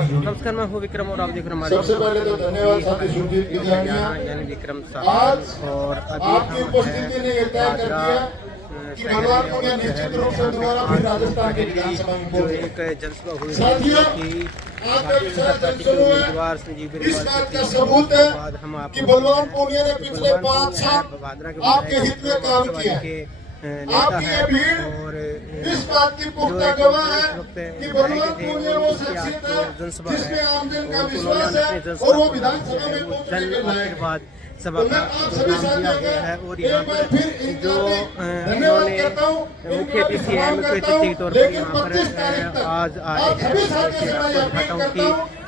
नमस्कार, मैं हूँ विक्रम और आप देख रहे हैं सबसे पहले तो धन्यवाद साथी सुरजीत गिजानिया। यानी विक्रम आज साहब। और आपकी उपस्थिति ने यह तय कर दिया कि भगवान को निश्चित रूप से दोबारा फिर राजस्थान के विधानसभा में जो एक जनसभा हुई साथियों, कि आपका विशाल जनसमूह उम्मीदवार संजीव इस बात का सबूत है कि बलवान पूनिया ने पिछले 5 साल आपके हित में काम किया है। आपकी ये भीड़ इस बात की पुख्ता गवाह है कि बलवान पूनिया वो शख्सियत है जिसमें आमजन का विश्वास है और वो विधानसभा में पहुंचने के लायक है। सभा का प्रोग्राम दिया गया है और यहाँ पर जो उन्होंने मुख्य अतिथि है, मुख्य अतिथि के तौर पर यहाँ पर आज आए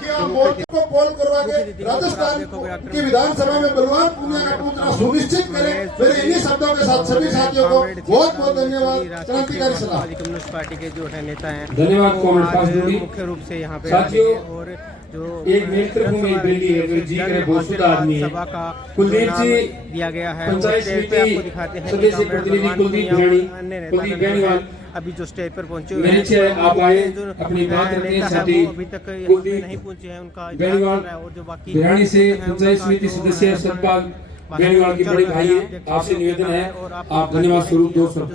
को पोल करवा के राजस्थान की विधानसभा में बलवान पूनिया का पहुंचना सुनिश्चित करें। फिर इन्हीं शब्दों के साथ सभी साथियों को बहुत बहुत धन्यवाद। क्रांतिकारी सलाह कम्युनिस्ट पार्टी के जो है नेता हैं, धन्यवाद। मुख्य रूप से यहाँ पे साथियों, और जो एक नेतृत्वपूर्ण रैली है जो जी करे बहुत आदमी है। सभा का कुलदीप जी दिया गया है। पंचायत समिति दिखाते हैं सदस्य प्रतिनिधि कुलदीप बेनीवाल अभी जो स्टेज पर पहुंचे हुए हैं, आप आए अपनी बात रखते हैं। साथी अभी तक नहीं पहुंचे हैं, उनका बेनीवाल और जो बाकी बिरानी से पंचायत समिति सदस्य सतपाल बेनीवाल की बड़ी भाई है, आपसे निवेदन है आप धन्यवाद स्वरूप 2 शब्द।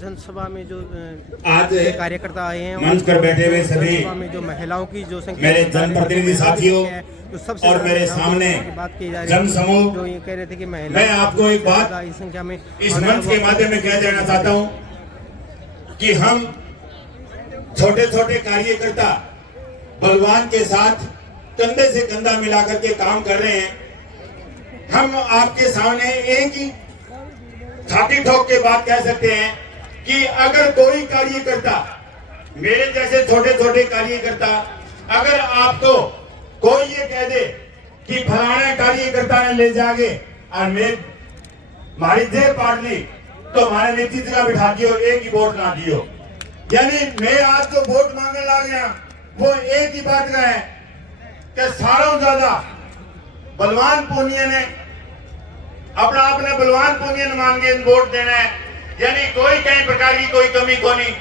जनसभा में जो आज कार्यकर्ता आए हैं, मंच पर बैठे हुए सभी में जो महिलाओं की जो संख्या मेरे जनप्रतिनिधि साथियों और मेरे सामने बात की जा जन समूह, जो ये कह रहे थे कि मैं आपको एक बात इस संख्या में इस मंच के माध्यम में कह देना चाहता हूं कि हम छोटे छोटे कार्यकर्ता बलवान के साथ कंधे से कंधा मिलाकर के काम कर रहे हैं। हम आपके सामने एक ही छाती ठोक के बात कह सकते हैं कि अगर कोई कार्यकर्ता, मेरे जैसे छोटे छोटे कार्यकर्ता, अगर आपको कोई ये कह दे कि फलाना कार्यकर्ता ने ले जाके और मैं हमारी जेब पाट ली तो हमारे नीति जगह बिठा दियो, एक ही वोट ना दियो। यानी मैं आज जो वोट मांगने लग गया वो एक ही बात का है कि सारों ज्यादा बलवान पूनिया ने अपने बलवान पूनिया ने मान के वोट देना है। यानी कोई कहीं प्रकार की कोई कमी को नहीं,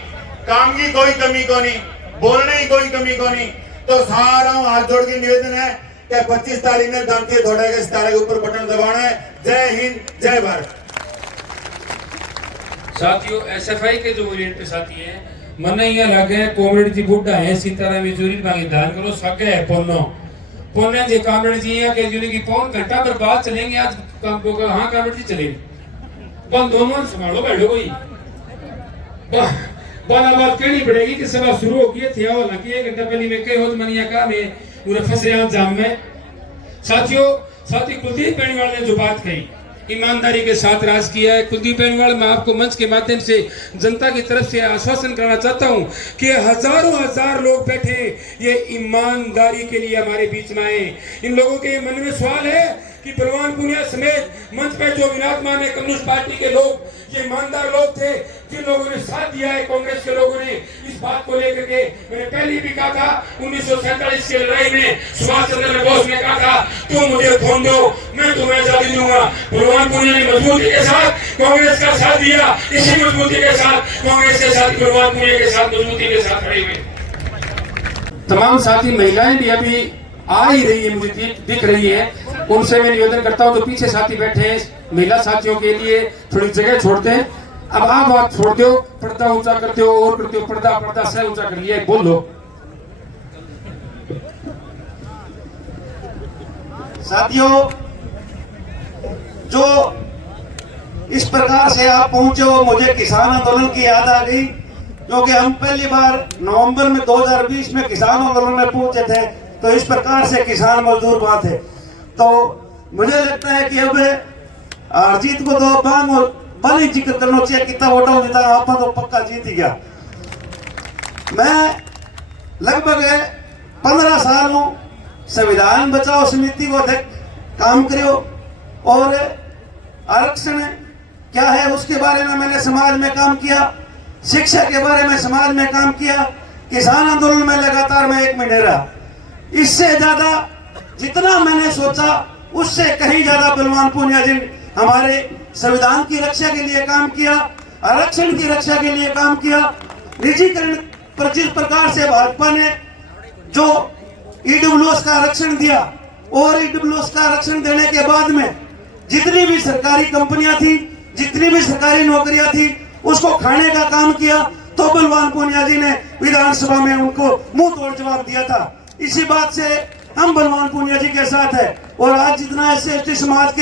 काम की कोई कमी को नहीं, बोलने की कोई कमी को नहीं। तो सारा हाथ जोड़ के निवेदन है कि 25 तारीख में दांते थोड़ा के सितारे के ऊपर बटन दबाना है। जय हिंद, जय भारत। साथियों, एसएफआई के जो ओरिएंट साथी हैं, मन ये लगे कॉमरेड जी बुड्ढा है सीताराम चोरी मांगे दान करो सके है पोन्ने जी कॉमरेड जी है कि जुनी की पौन घंटा पर बाद चलेंगे आज काम को हां कॉमरेड जी चलेंगे बन दोनों संभालो बैठो कोई बाला बात कहनी पड़ेगी कि सभा शुरू हो गई थी और लगी 1 घंटा पहले में कई हो मनिया का में पूरे फंसे हैं जाम में। साथियों, साथी कुलदीप बेनीवाल ने जो बात कही, ईमानदारी के साथ राज किया है। कुलदीप बेनीवाल, मैं आपको मंच के माध्यम से जनता की तरफ से आश्वासन करना चाहता हूं कि हजारों हजार लोग बैठे ये ईमानदारी के लिए हमारे बीच में आए। इन लोगों के मन में सवाल है कि बलवान पूनिया समेत मंच पे जो विराजमान है कम्युनिस्ट पार्टी के लोग, ये ईमानदार लोग थे जिन लोगों ने साथ दिया है कांग्रेस के लोगों ने इस बात को लेकर के। मैंने पहले भी कहा था 1947 की लड़ाई में सुभाष चंद्र बोस ने कहा था तुम मुझे खून दो मैं तुम्हें आजादी दूंगा। बलवान पूनिया ने मजबूती के साथ कांग्रेस का साथ दिया, इसी मजबूती के साथ कांग्रेस के साथ बलवान पूनिया के साथ मजबूती के साथ खड़े हुए। तमाम साथी महिलाएं भी अभी आ ही रही है, मुझे दिख रही है। उनसे मैं निवेदन करता हूं जो पीछे साथी बैठे हैं, महिला साथियों के लिए थोड़ी जगह छोड़ते हैं। अब आप बात छोड़ दो, पर्दा ऊंचा करते हो और करते हो, पर्दा सह ऊंचा कर लिया, बोल लो। साथियों, जो इस प्रकार से आप पहुंचे हो, मुझे किसान आंदोलन की याद आ गई, क्योंकि हम पहली बार नवंबर में 2020 में किसान आंदोलन में पहुंचे थे। तो इस प्रकार से किसान मजदूर बात है। तो मुझे लगता है कि अब जीत को तो बानी जिक्र करना चाहिए, कितना वोटा देता आप तो पक्का जीत ही गया। मैं लगभग 15 साल संविधान बचाओ समिति को काम करो और आरक्षण क्या है उसके बारे में मैंने समाज में काम किया, शिक्षा के बारे में समाज में काम किया, किसान आंदोलन में लगातार मैं 1 महीने रहा। इससे ज्यादा जितना मैंने सोचा उससे कहीं ज्यादा बलवान पूनिया जी हमारे संविधान की रक्षा के लिए काम किया, आरक्षण की रक्षा के लिए काम किया। निजीकरण पर जिस प्रकार से भाजपा ने जो ईडब्ल्यूएस का आरक्षण दिया, और ईडब्ल्यूएस का आरक्षण देने के बाद में जितनी भी सरकारी कंपनियां थी, जितनी भी सरकारी नौकरियां थी, उसको खाने का काम किया। तो बलवान पूनिया जी ने विधानसभा में उनको मुंह तोड़ जवाब दिया था। इसी बात से हम बलवान पूनिया जी के साथ है। और आज जितना SC/ST समाज के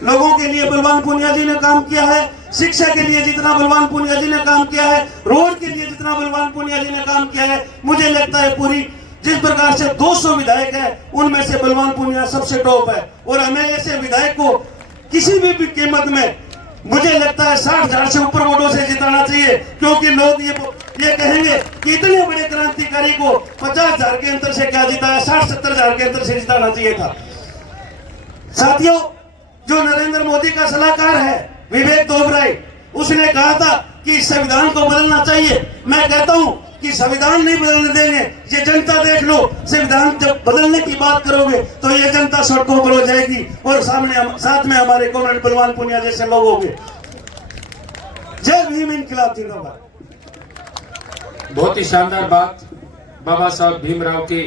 लोगों के लिए बलवान पूनिया जी ने काम किया है, शिक्षा के लिए जितना बलवान पूनिया जी ने काम किया है, रोड के लिए जितना बलवान पूनिया जी ने काम किया है, मुझे लगता है पूरी जिस प्रकार से 200 विधायक है उनमें से बलवान पूनिया सबसे टॉप है। और हमें ऐसे विधायक को किसी भी कीमत में, मुझे लगता है 60,000 से ऊपर वोटों से जिताना चाहिए, क्योंकि लोग ये कहेंगे कि इतने बड़े क्रांतिकारी को 50,000 के अंतर से क्या जिताया, 60-70,000 के अंतर से जिताना चाहिए था। साथियों, जो नरेंद्र मोदी का सलाहकार है विवेक दोबराई, उसने कहा था कि संविधान को बदलना चाहिए। मैं कहता हूं कि संविधान नहीं बदलने देंगे, ये जनता देख लो। संविधान जब बदलने की बात करोगे तो ये जनता सड़कों पर हो जाएगी, और साथ में हमारे कॉमरेड बलवान पूनिया जैसे लोग होंगे। जय भीम, इनकलाब जिंदाबाद। बहुत ही शानदार बात बाबा साहब भीमराव के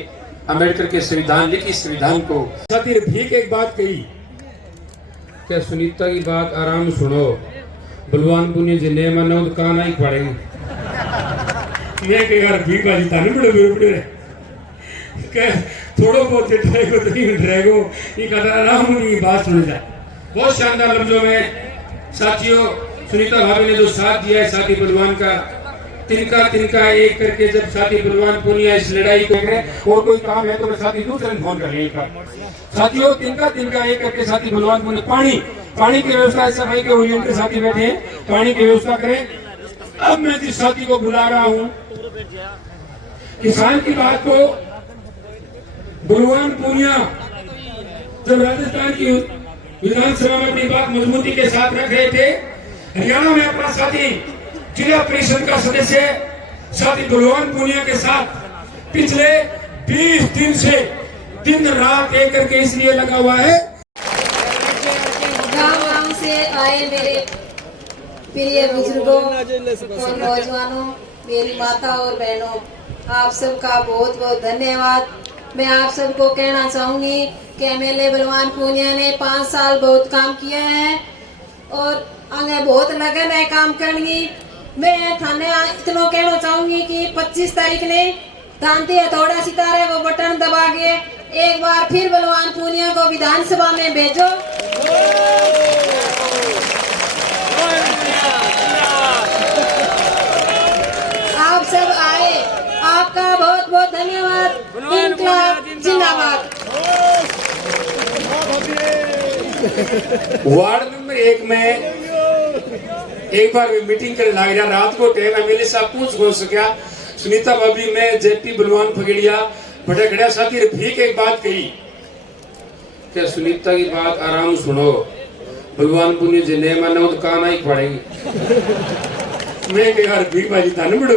अंबेडकर के संविधान, लिखित संविधान को खातिर भीख एक बात कही, क्या सुनीता की बात आराम सुनो, बलवान पुनिया जी ने मानो तो कान ही पड़ेगी। मैं कह यार भीख बाजी ताने बड़े बड़े थोड़ो बहुत ड्रैगो तो नहीं ड्रैगो, ये कहता आराम की बात सुन जाए। बहुत शानदार लफ्जों में साथियों सुनीता भाभी ने जो साथ दिया है साथी बलवान का, तिनका एक करके जब साथी बलवान पूनिया इस लड़ाई को और कोई काम है तो मैं साथी दूसरे फोन कर लेगा। साथियों तिनका एक करके साथी बलवान पूनिया पानी की व्यवस्था, सफाई के वॉलंटियर साथी बैठे हैं, पानी की व्यवस्था करें। अब मैं जिस साथी को बुला रहा हूं, किसान की बात को बलवान पूनिया जब राजस्थान की विधानसभा में अपनी बात मजबूती के साथ रख रहे थे, हरियाणा में अपना साथी जिला परिषद का सदस्य साथी बलवान पूनिया के साथ पिछले 20 दिन से दिन रात एक करके इसलिए लगा हुआ है। गांव से आए मेरे प्रिय बुजुर्गों और नौजवानों, मेरी माता और बहनों, आप सबका बहुत बहुत धन्यवाद। मैं आप सबको कहना चाहूंगी कि MLA बलवान पूनिया ने 5 साल बहुत काम किया है और आगे बहुत लगन है काम करनी। मैं थाने इतना कहना चाहूंगी कि 25 तारीख ने दांती हथौड़ा सितारे वो बटन दबा के एक बार फिर बलवान पूनिया को विधानसभा में भेजो। आप सब आए, आपका बहुत बहुत धन्यवाद। इनकलाब जिंदाबाद। वार्ड नंबर 1 में एक बार मीटिंग करने लग गया, रात को टाइम MLA साहब पूछ सका सुनीता भाभी में JP बलवान फगड़िया बड़ा खड़ा साथी भीख एक बात कही, क्या सुनीता की बात आराम सुनो, बलवान पुनिया जी ने मानो तो कान ही पड़ेगी। मैं कह यार भीख बाजी ताने बड़े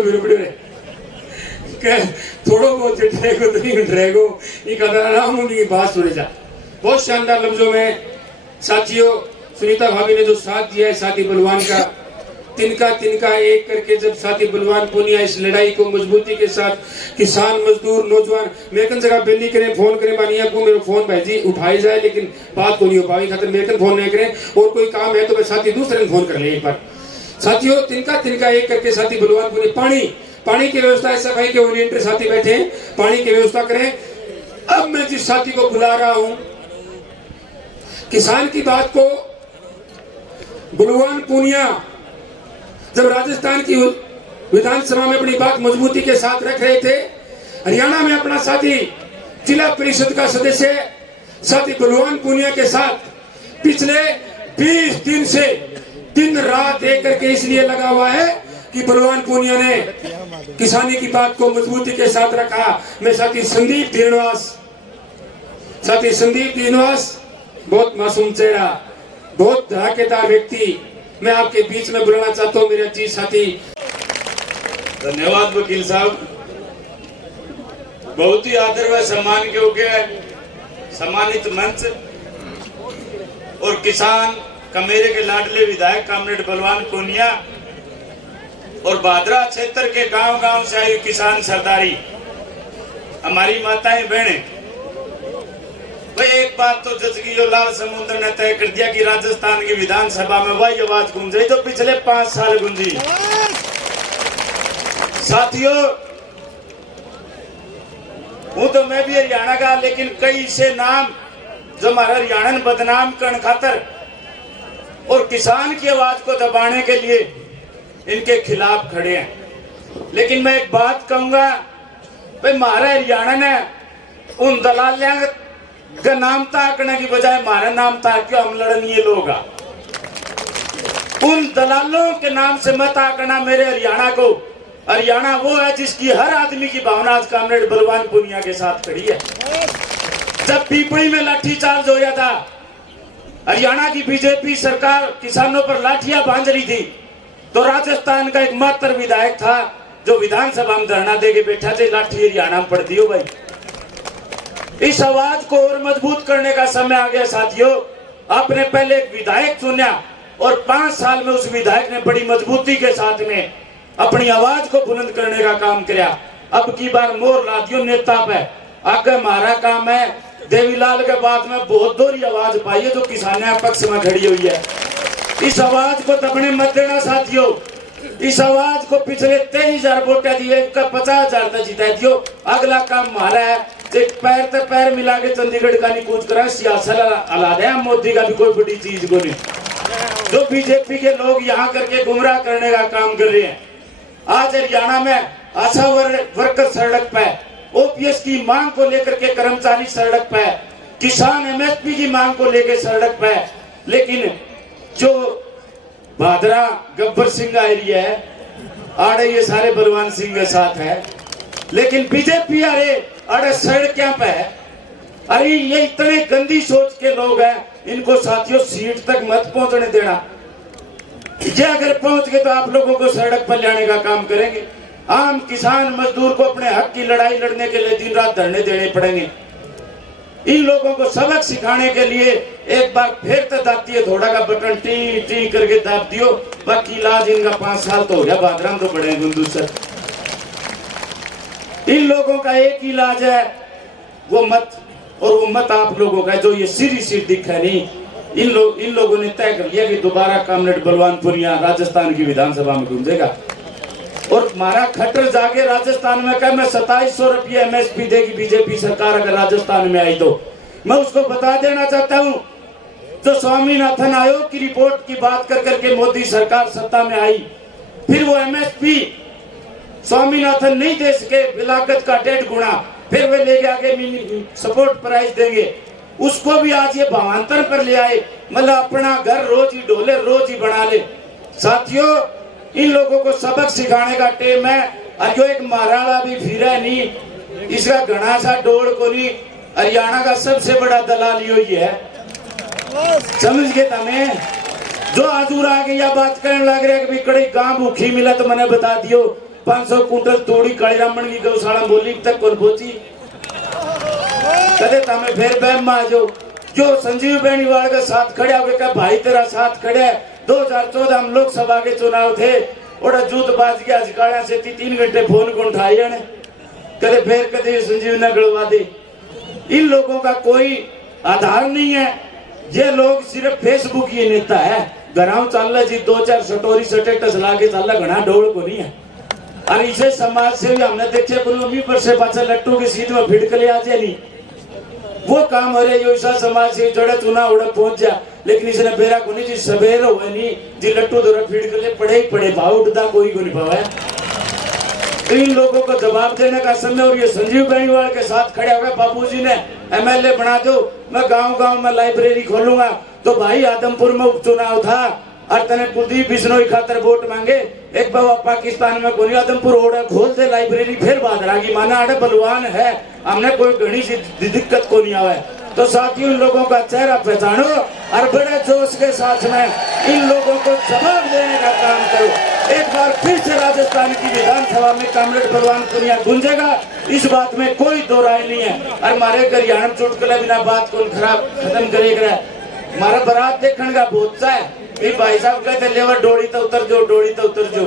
कह थोड़ो बहुत ड्रैगो तो नहीं ड्रैगो, ये कहता आराम की बात सुने जा। बहुत शानदार लफ्जों में साथियों सुनीता भाभी ने जो साथ दिया है साथी बलवान का, तिनका एक करके जब साथी बलवान पूनिया इस लड़ाई को मजबूती के साथ किसान मजदूर नौजवान मेकन जगह बिल्ली करें फोन करें बानिया को मेरा फोन भाई उठाई जाए, लेकिन बात को नहीं हो पाई खातिर मेकन फोन नहीं करें और कोई काम है तो मैं साथी दूसरे फोन कर ले एक बार। साथियों तिनका एक करके साथी बलवान पूनिया पानी की व्यवस्था, सफाई के वॉलंटियर साथी बैठे हैं, पानी की व्यवस्था करें। अब मैं जिस साथी को बुला रहा हूं, किसान की बात को बलवान पूनिया जब राजस्थान की विधानसभा में अपनी बात मजबूती के साथ रख रहे थे, हरियाणा में अपना साथी जिला परिषद का सदस्य साथी बलवान पूनिया के साथ पिछले 20 दिन से दिन रात एक करके इसलिए लगा हुआ है कि बलवान पूनिया ने किसानी की बात को मजबूती के साथ रखा। मैं साथी संदीप दीनवास बहुत मासूम चेहरा, बहुत धड़ाकेदार व्यक्ति, मैं आपके बीच में बुलाना चाहता हूँ मेरे जी साथी। धन्यवाद वकील साहब, बहुत ही आदर व सम्मान के होके सम्मानित मंच और किसान कमेरे के लाडले विधायक कॉमरेड बलवान पूनिया और भादरा क्षेत्र के गांव-गांव से आई किसान सरदारी, हमारी माताएं बहनें, भाई एक बात तो जचगी जो लाल समुद्र ने तय कर दिया कि राजस्थान की विधानसभा में वही आवाज गूंज रही जो पिछले 5 साल गूंजी। साथियों, हूं तो मैं भी हरियाणा का, लेकिन कई से नाम जो हमारा हरियाणा बदनाम करने खातर और किसान की आवाज को दबाने के लिए इनके खिलाफ खड़े हैं। लेकिन मैं एक बात कहूंगा, भाई हमारा हरियाणा ने उन दलालियों का नाम ताकने की बजाय हमारा नाम ताक के हम लड़नीय लोग, उन दलालों के नाम से मत आकना मेरे हरियाणा को। हरियाणा वो है जिसकी हर आदमी की भावना आज कामरेड बलवान पूनिया के साथ खड़ी है। जब पीपड़ी में लाठीचार्ज हो गया था, हरियाणा की बीजेपी सरकार किसानों पर लाठियां बांध रही थी, तो राजस्थान का एकमात्र विधायक था जो विधानसभा में धरना देके बैठा थे, लाठी हरियाणा में पड़ती हो भाई। इस आवाज को और मजबूत करने का समय आ गया साथियों। आपने पहले एक विधायक चुना और 5 साल में उस विधायक ने बड़ी मजबूती के साथ में अपनी आवाज को बुलंद करने का काम किया। अब की बार मोर ला दियो नेता पे, आगे हमारा काम है देवीलाल के बाद में बहुत दोहरी आवाज पाई है जो किसानों पक्ष में खड़ी हुई है। इस आवाज को दबने मत देना साथियों। इस आवाज को पिछले 23,000 वोट दिए, 50,000 तक जिता दियो। अगला काम हमारा है, एक पैर ते पैर मिला के चंडीगढ़ का नहीं कूच करा, सियासत अला दे, मोदी का भी कोई बड़ी चीज को नहीं। जो बीजेपी के लोग यहाँ करके गुमराह करने का काम कर रहे हैं। आज हरियाणा में आशा वर्कर सड़क पे, ओपीएस की मांग को लेकर के कर्मचारी सड़क पे, किसान एमएसपी की मांग को लेकर सड़क पे, लेकिन जो भादरा गब्बर सिंह का एरिया है आड़े ये सारे बलवान सिंह के साथ है, लेकिन बीजेपी अरे सड़क क्या पे है। अरे ये इतने गंदी सोच के लोग हैं, इनको साथियों सीट तक मत पहुंचने देना। ये अगर पहुंच गए तो आप लोगों को सड़क पर लाने का काम करेंगे। आम किसान मजदूर को अपने हक की लड़ाई लड़ने के लिए दिन रात धरने देने पड़ेंगे। इन लोगों को सबक सिखाने के लिए एक बार फिर तो दाती थोड़ा का बटन टी टी करके दाब दियो। बाकी इलाज इनका 5 साल तो हो गया, बादराम तो बड़े गुंदू सर। इन लोगों का एक ही इलाज है, वो मत, और वो मत आप लोगों का जो ये सिर दिखा नहीं। इन लोगों ने तय कर लिया कि दोबारा कामरेड बलवान पूनिया राजस्थान की विधानसभा में गूंजेगा। और हमारा खट्टर जाके राजस्थान में कहा मैं 2700 रुपये एमएसपी देगी बीजेपी सरकार अगर राजस्थान में आई तो। मैं उसको बता देना चाहता हूं, जो स्वामीनाथन आयोग की रिपोर्ट की बात कर करके मोदी सरकार सत्ता में आई, फिर वो एमएसपी स्वामीनाथन नहीं दे सके, लागत का 1.5 गुना, फिर वे लेके आगे सपोर्ट प्राइस देंगे, उसको भी आज ये भावांतर पर ले आए। मतलब अपना घर रोज ही डोले, रोज ही बना ले। साथियों, इन लोगों को सबक सिखाने का टाइम है। और जो एक महाराणा भी फिर है नहीं, इसका घना सा डोड़ को नहीं। हरियाणा का सबसे बड़ा दलाल यही है, समझ गए तमें। जो आजूर आगे यह बात करने लग रहे कि कड़ी गांव भूखी मिला तो मैंने बता दियो 500 कुंटल तोड़ी काली रामन की गौशाला बोली तक कौन पहुंची कदे तमें फिर बहम आ जाओ। जो संजीव बेनीवाल के साथ खड़े हो गए, भाई तेरा साथ खड़े है। 2014 हम लोकसभा के चुनाव थे और जूत बाज गया जिकाड़ा से 3 घंटे फोन को उठाए ने कदे फिर कदे संजीव ने गड़वा दी। इन लोगों का कोई आधार नहीं है। ये लोग सिर्फ फेसबुक ही नेता है। घराव चल जी 2-4 स्टोरी स्टेटस लाके चल घना डोल को नहीं है। और इसे समाज से भी हमने देखे मम्मी पर से पाचा लट्टू की सीट में भिड़क ले आज नहीं वो काम हो रहे जो समाज से जड़े चुना उड़े पहुंच जा। लेकिन इसने बेरा को नहीं जी सवेर हुए नहीं जी लट्टू दौरा फीड कर ले पड़े ही पड़े भाव उठता कोई को नहीं पावा। तो इन लोगों को जवाब देने का समय। और ये संजीव बेनीवाल के साथ खड़े हुए बाबूजी ने एमएलए बना दो, मैं गांव-गांव में लाइब्रेरी खोलूंगा। तो भाई आदमपुर में उपचुनाव था और तने कुलदीप बिश्नोई खातर वोट मांगे। एक बाबा पाकिस्तान में कोई आदमपुर ओढ़े खोल दे लाइब्रेरी, फिर बादरा की माना अड़े बलवान है, हमने कोई घनी सी दिक्कत को नहीं आवे। तो साथियों, इन लोगों का चेहरा पहचानो और बड़े जोश के साथ में इन लोगों को जवाब देने का काम करो। एक बार फिर से राजस्थान की विधानसभा में कामरेड बलवान पूनिया गूंजेगा, इस बात में कोई दो राय नहीं है। और हमारे हरियाणा में चुटकुला बिना बात को खराब खत्म करेगा। हमारा बारात देखने का बहुत सा है। भाई साहब कहते लेवर डोड़ी तो उतर जो, डोड़ी तो उतर जो।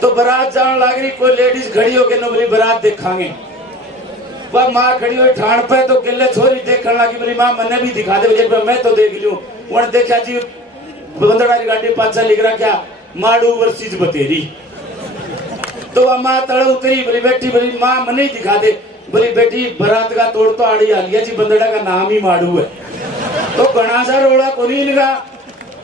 तो बारात जान लग रही, कोई लेडीज खड़ी होके नबली बारात देखांगे। वह माँ खड़ी हुई ठाण पे तो गिले छोरी देखने लगी, बोली माँ मन्ने भी दिखा दे, मैं तो देख लूं। उन्होंने देखा जी बंदड़ा की गाड़ी पाछा लिख रहा क्या माड़ू वर्सेस बतेरी। तो वह माँ तड़ उतरी, बोली बेटी, बोली माँ मन्ने ही दिखा दे, बोली बेटी बरात का तोड़ तो आड़ी आ गया जी, बंदड़ा का नाम ही माड़ू है। तो घना सा रोड़ा को नहीं लगा।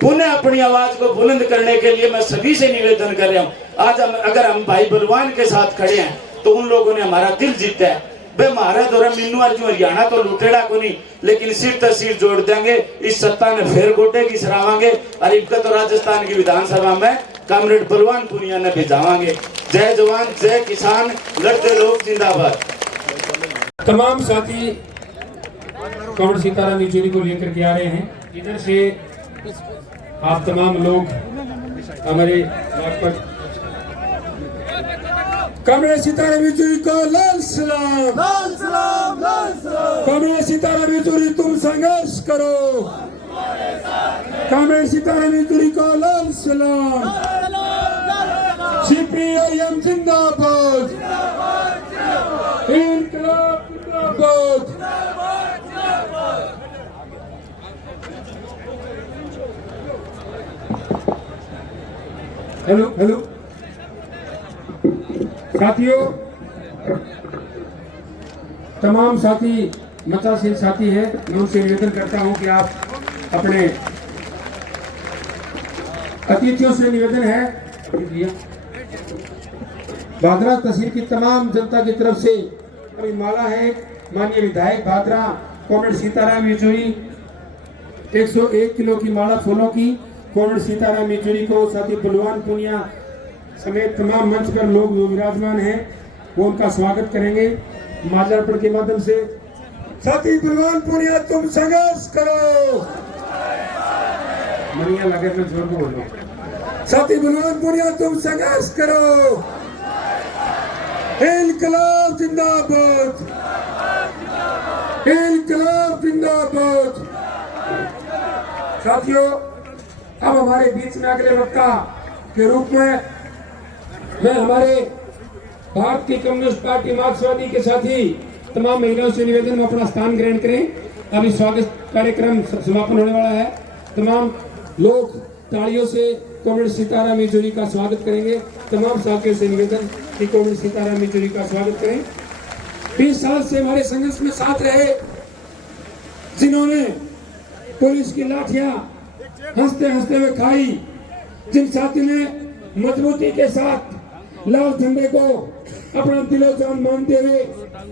पुनः अपनी आवाज को बुलंद करने के लिए मैं सभी से निवेदन कर रहा हूँ, आज अगर हम भाई बलवान के साथ खड़े हैं तो उन लोगों ने हमारा दिल जीता है। बे महाराज और मीनू अर्जुन हरियाणा तो लुटेड़ा को नहीं, लेकिन सिर तक सिर जोड़ देंगे, इस सत्ता ने फिर गोटे की सरावांगे और इनका तो राजस्थान की विधानसभा में कॉमरेड बलवान पुनिया ने भिजावांगे। जय जवान जय किसान, लड़ते लोग जिंदाबाद। तमाम साथी कॉमरेड सीताराम येचुरी को लेकर के आ रहे हैं। इधर से आप तमाम लोग हमारे कॉमरेड सीताराम येचुरी को लाल सलाम, लाल सलाम, लाल सलाम। कॉमरेड सीताराम येचुरी तुम संघर्ष करो, कॉमरेड सीताराम येचुरी को लाल सलाम। CPIM जिंदाबाद, इनकलाब जिंदाबाद। हेलो हेलो साथियों, तमाम साथी मचासीन साथी है, मैं उनसे निवेदन करता हूं कि आप अपने अतिथियों से निवेदन है, भादरा तहसील की तमाम जनता की तरफ से अभी माला है माननीय विधायक भादरा कॉमरेड सीताराम येचुरी, 101 किलो की माला फूलों की कॉमरेड सीताराम येचुरी को, साथी बलवान पुनिया समेत तमाम मंच पर लोग जो विराजमान हैं वो उनका स्वागत करेंगे माल्यार्पण के माध्यम से। साथी बलवान पुनिया तुम संघर्ष करो, मनिया लगे मैं जोर को बोलो, साथी बलवान पुनिया तुम संघर्ष करो, इनकलाब जिंदाबाद, इनकलाब जिंदाबाद। साथियों, अब हमारे बीच में अगले वक्ता के रूप में मैं हमारे भारतीय कम्युनिस्ट पार्टी मार्क्सवादी के साथी तमाम महिलाओं से निवेदन में अपना स्थान ग्रहण करें। अभी स्वागत कार्यक्रम समापन होने वाला है, तमाम लोग तालियों से कॉमरेड सीताराम येचुरी का स्वागत करेंगे। तमाम साथियों से निवेदन कि कॉमरेड सीताराम येचुरी का स्वागत करें। 20 साल से हमारे संघर्ष में साथ रहे, जिन्होंने पुलिस की लाठियां हंसते हंसते हुए खाई, जिन साथी ने मजबूती के साथ लाल झंडे को अपना दिलो जान मानते हुए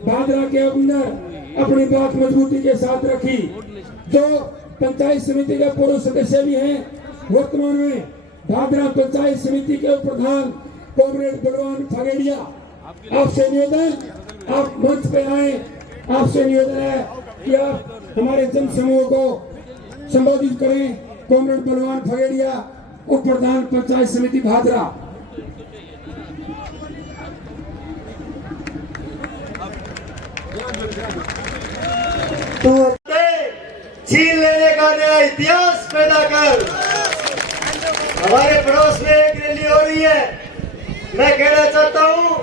भादरा के अंदर अपनी बात मजबूती के साथ रखी, जो पंचायत समिति के पूर्व सदस्य भी हैं, वर्तमान में भादरा पंचायत समिति के प्रधान कॉमरेड बलवान फगेड़िया। आपसे निवेदन, आप मंच पे आए, आपसे निवेदन है कि आप हमारे जन समूह को संबोधित करें। कॉमरेड बलवान फगेड़िया, उप प्रधान पंचायत समिति भादरा। तो छीन लेने का नया इतिहास पैदा कर। हमारे पड़ोस में एक रैली हो रही है, मैं कहना चाहता हूँ,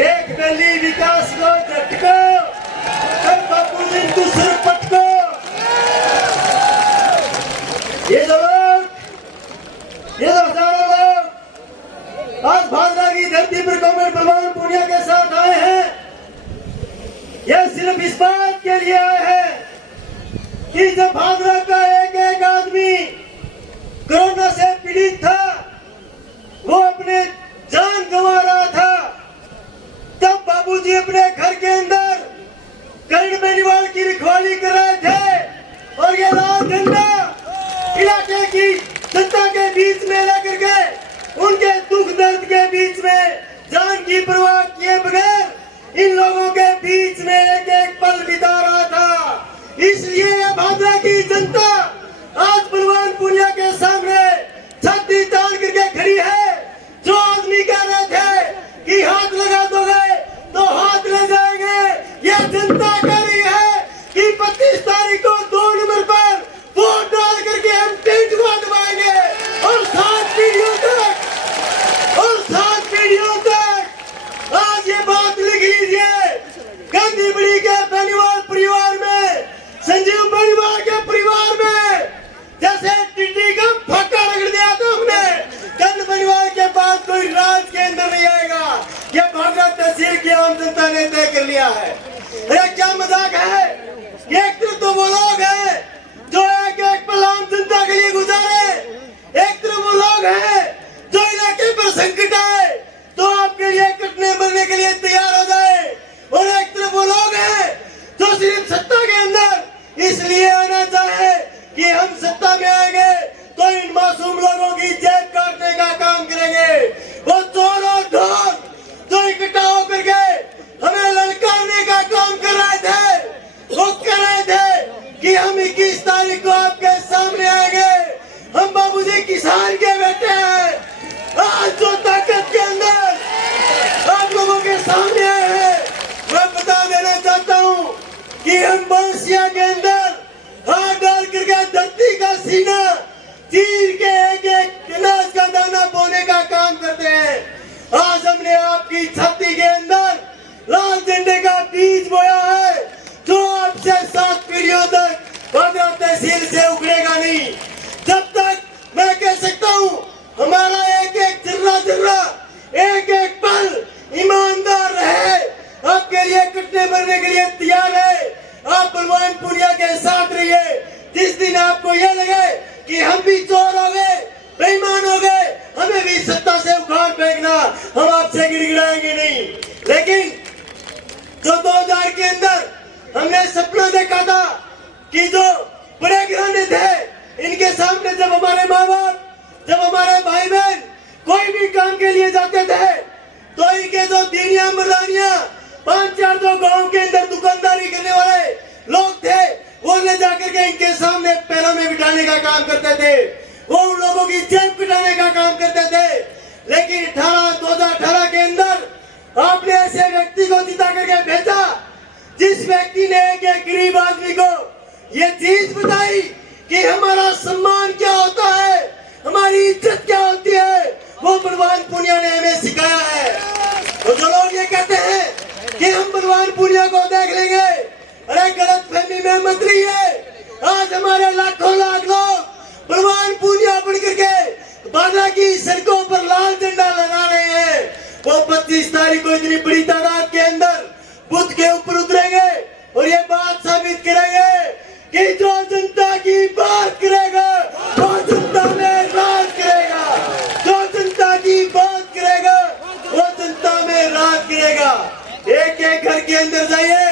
एक रैली विकास को झटको, बापू जी तू सिर पटको। ये जो हजारों लोग आज भादरा की धरती पर कॉमरेड बलवान पुनिया के साथ आए हैं, ये सिर्फ इस बात के लिए आए हैं कि जब भादरा का एक एक आदमी कोरोना से पीड़ित था, वो अपने जान गंवा रहा था, तब बाबूजी अपने घर के अंदर कर्ण बेनीवाल की रखवाली कर रहे थे और ये लाल झंडा इलाके की जनता के बीच में ला करके उनके दुख दर्द के बीच में जान की परवाह किए बगैर इन लोगों के बीच में एक एक पल बिता रहा था। इसलिए भादरा की जनता आज बलवान पुनिया के सामने छाती तान करके खड़ी है। जो आदमी कह रहे थे कि हाथ लगा दोगे तो हाथ ले जाएंगे, ये जनता कह रही है कि 25 तारीख को 2 नंबर पर वोट डाल करके हम टेंट दबाएंगे और 7 पीढ़ियों तक आज ये बात लिख लीजिए। गांधी एक तरफ तो वो लोग हैं जो एक एक पल आम जनता के लिए गुजारे, एक तरफ वो लोग हैं जो इलाके पर संकट आए तो आपके लिए कटने मरने के लिए तैयार हो जाए, और एक तरफ वो लोग हैं जो सिर्फ सत्ता के अंदर इसलिए आना चाहे कि हम सत्ता में आएंगे तो इन मासूम लोगों की जेब काटने का काम करेंगे। वो चोर और ढोर जो इकट्ठा होकर के हमें ललकारने का काम कर रहे थे, वो कह रहे थे कि हम 21 तारीख को आपके सामने आएंगे, हम बाबूजी किसान के बेटे हैं। आज जो ताकत के अंदर आप लोगों के सामने आए हैं, मैं बता देना चाहता हूँ कि हम बांसिया के अंदर हाथ डाल करके धरती का सीना चीर के एक एक अनाज का दाना बोने का काम करते हैं। आज हमने आपकी छाती के अंदर लाल झंडे का बीज बोया है जो आपसे 7 पीढ़ियों तक भादरा तहसील से उखड़ेगा नहीं। जब तक मैं कह सकता हूँ हमारा एक एक जर्रा जर्रा एक एक पल ईमानदार रहे, आपके लिए कटने मरने के लिए तैयार है। आप बलवान पुनिया के साथ रहिए। जिस दिन आपको यह लगे कि हम भी चोर हो गए, बेईमान हो गए, हमें भी सत्ता से उखाड़ फेंकना, हम आपसे गिड़गिड़ाएंगे नहीं। लेकिन जो 2000 के अंदर हमने सपना देखा था कि जो बड़े घराने थे इनके सामने जब हमारे माँ बाप, जब हमारे भाई बहन कोई भी काम के लिए जाते थे तो इनके जो दीनिया मर्दानिया 5-4 जो गांव के अंदर दुकानदारी करने वाले लोग थे वो ले जाकर के इनके सामने पैरों में बिठाने का काम करते थे, वो उन लोगों की जेब पिटाने का काम करते थे। लेकिन 2018 के अंदर आपने ऐसे व्यक्ति को जिता करके भेजा जिस व्यक्ति ने एक गरीब आदमी को ये चीज बताई कि हमारा सम्मान क्या होता है, हमारी इज्जत क्या होती है, वो बलवान पुनिया ने हमें सिखाया है। तो जो लोग ये कहते हैं कि हम बलवान पुनिया को देख लेंगे, अरे गलत फहमी में मत रहिए। आज हमारे लाखों लाख लोग बलवान पुनिया पढ़ करके बांदा की सड़कों पर लाल झंडा लगा रहे हैं। वो 25 तारीख को इतनी बड़ी तादाद के अंदर बुद्ध के ऊपर उतरेंगे और ये बात साबित करेंगे कि जो जनता की बात करेगा वो जनता में राज करेगा, जो जनता की बात करेगा वो जनता में राज करेगा। एक एक घर के अंदर जाइए,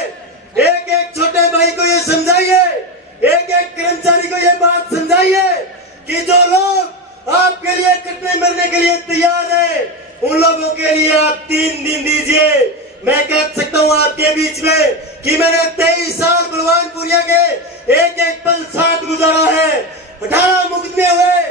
एक एक छोटे भाई को ये समझाइए, एक एक कर्मचारी को ये बात समझाइए कि जो लोग आपके लिए कटने मरने के लिए तैयार है उन लोगों के लिए आप 3 दिन दीजिए। मैं कह सकता हूँ आपके बीच में कि मैंने 23 साल बलवान पुनिया के एक एक पल साथ गुजारा है। 18 मुकदमे हुए,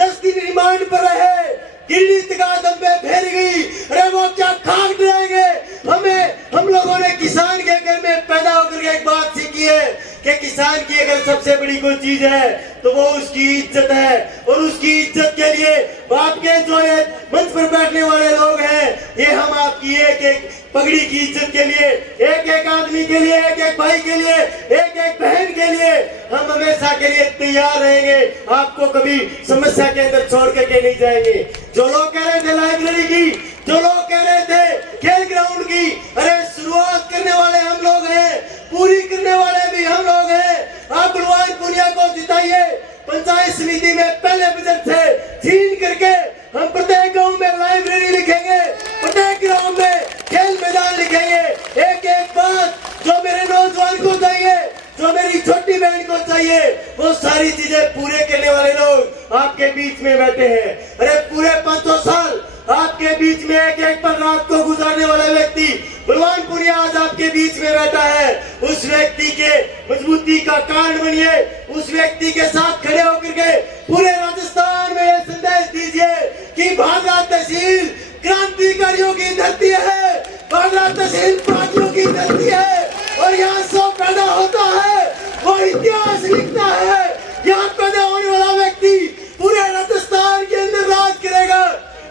10 दिन रिमांड पर रहे, गिरनी तकादम पे फेर गई। अरे वो क्या खाक डराएंगे हमें। हम लोगों ने किसान के घर में पैदा होकर के एक बात सीखी है कि किसान की अगर सबसे बड़ी कोई चीज है तो वो उसकी इज्जत है, और उसकी इज्जत के लिए आपके जो ये मंच पर बैठने वाले लोग हैं ये हम आपकी एक एक पगड़ी की इज्जत के लिए, एक एक आदमी के लिए, एक एक भाई के लिए, एक एक बहन के लिए हम हमेशा के लिए तैयार रहेंगे। आपको कभी समस्या के अंदर छोड़ करके नहीं जाएंगे। जो लोग कह रहे थे लाइब्रेरी की, जो लोग कह रहे थे खेल ग्राउंड की, अरे शुरुआत करने वाले हम लोग हैं, पूरी करने वाले भी हम लोग हैं। आप बलवान पुनिया को जिताइए। पंचायत समिति में पहले बजट से छीन करके हम प्रत्येक गांव में लाइब्रेरी लिखेंगे, प्रत्येक गांव में खेल मैदान लिखेंगे। एक एक बात जो मेरे नौजवान को चाहिए, जो मेरी छोटी बहन को चाहिए, वो सारी चीजें पूरे करने वाले लोग आपके बीच में बैठे हैं। अरे पूरे 500 साल आपके बीच में एक एक पल रात को गुजारने वाला व्यक्ति बलवान पुनिया आज आपके बीच में बैठा है। उस व्यक्ति के मजबूती का कारण बनिए, उस व्यक्ति के साथ खड़े होकर के पूरे राजस्थान में यह संदेश दीजिए कि भादरा तहसील क्रांतिकारियों की धरती है, भादरा तहसील प्रांतियों की धरती है, और यहाँ सो पैदा होता है वो इतिहास लिखता है। यहाँ पैदा होने वाला व्यक्ति पूरे राजस्थान के अंदर राज करेगा,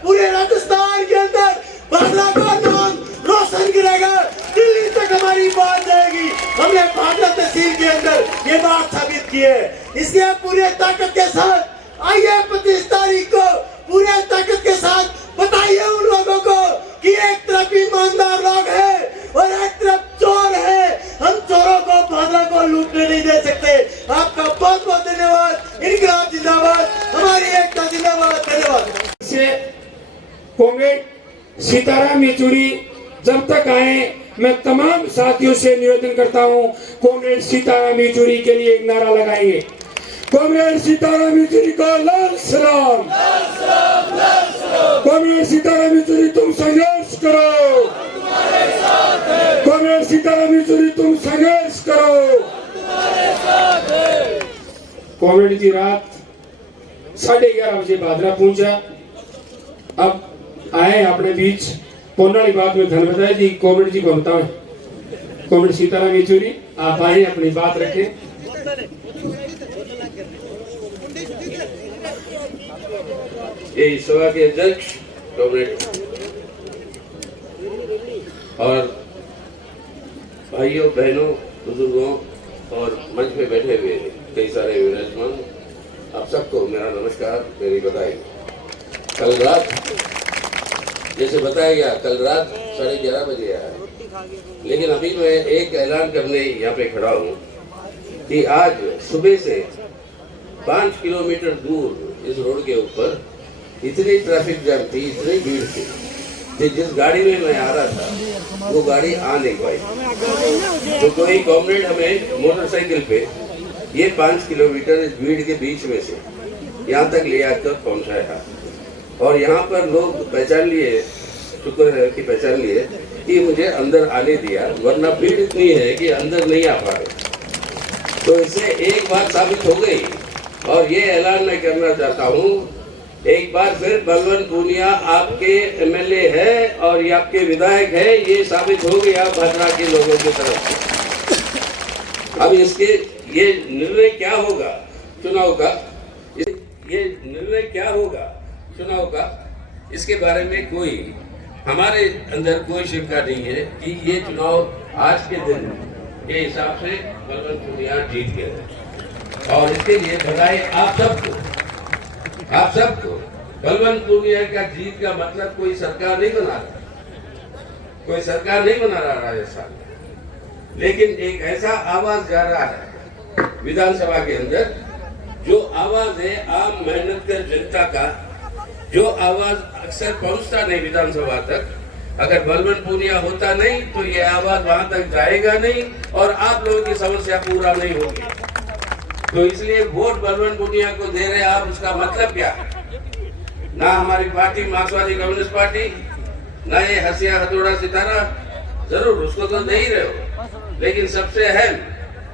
पूरे राजस्थान के अंदर भादरा का नाम रोशन करेगा। दिल्ली तक हमारी बात जाएगी। हमने भादरा तहसील के अंदर ये बात साबित की है। इसलिए पूरे ताकत के साथ आइए 25 तारीख को पूरे ताकत के साथ बताइए उन लोगों को कि एक तरफ ईमानदार लोग हैं और एक तरफ चोर है। हम चोरों को भादरा को और लूटने नहीं दे सकते। आपका बहुत बहुत धन्यवाद। इनकलाब जिंदाबाद, हमारी एकता जिंदाबाद। धन्यवाद। से कॉमरेड सीताराम येचुरी जब तक आए, मैं तमाम साथियों से निवेदन करता हूं, कॉमरेड सीताराम येचुरी के लिए एक नारा लगाएंगे। कॉमरेड सीताराम येचुरी को लाल सलाम। कॉमरेड सीताराम येचुरी तुम संघर्ष करो। कॉमरेड सीताराम येचुरी तुम संघर्ष करो। कॉमरेड की रात 11:30 बजे भादरा पहुंचा। अब आए अपने बीच पोनाली बात में धन बताए जी, कॉमरेड जी को बताएं। कॉमरेड सीताराम येचुरी आप आए, अपनी बात रखें। ये सभा के अध्यक्ष कॉमरेड और भाइयों बहनों बुजुर्गों और मंच पे बैठे हुए कई सारे विराजमान, आप सबको मेरा नमस्कार, मेरी बधाई। कल रात जैसे बताया गया, कल रात 11:30 बजे आया, लेकिन अभी मैं एक ऐलान करने यहाँ पे खड़ा हूँ कि आज सुबह से 5 किलोमीटर दूर इस रोड के ऊपर इतनी ट्रैफिक जाम थी, इतनी भीड़ थी कि जिस गाड़ी में मैं आ रहा था वो गाड़ी आ नहीं पाई। तो कोई कॉमरेड हमें मोटरसाइकिल पे ये 5 किलोमीटर इस भीड़ के बीच में से यहाँ तक ले आकर पहुँचाया, और यहाँ पर लोग पहचान लिए, शुक्र है कि पहचान लिए कि मुझे अंदर आने दिया, वरना भीड़ इतनी है कि अंदर नहीं आ पा रहे। तो इससे एक बात साबित हो गई, और ये ऐलान मैं करना चाहता हूँ, एक बार फिर बलवंत पूनिया आपके एमएलए है और ये आपके विधायक है, ये साबित हो गया भादरा के लोगों की तरफ। अब इसके ये निर्णय क्या होगा चुनाव का, ये निर्णय क्या होगा चुनाव का, इसके बारे में कोई हमारे अंदर कोई शंका नहीं है कि ये चुनाव आज के दिन के हिसाब से बलवंत पूनिया जीत गए, और इसके लिए बधाई आप सबको। आप सबको बलवंत पूनिया का जीत का मतलब कोई सरकार नहीं बना रहा, कोई सरकार नहीं बना रहा राजस्थान में, लेकिन एक ऐसा आवाज जा रहा है विधानसभा के अंदर, जो आवाज है आम मेहनतकर जनता का, जो आवाज अक्सर पहुंचता नहीं विधानसभा तक। अगर बलवंत पूनिया होता नहीं तो ये आवाज वहां तक जाएगा नहीं, और आप लोगों की समस्या पूरा नहीं होगी। तो इसलिए वोट बलवंत पूनिया को दे रहे आप, उसका मतलब क्या है? ना हमारी पार्टी मार्क्सवादी कम्युनिस्ट पार्टी, ना ये हसिया हथौड़ा सितारा, जरूर उसको तो दे ही रहे हो, लेकिन सबसे अहम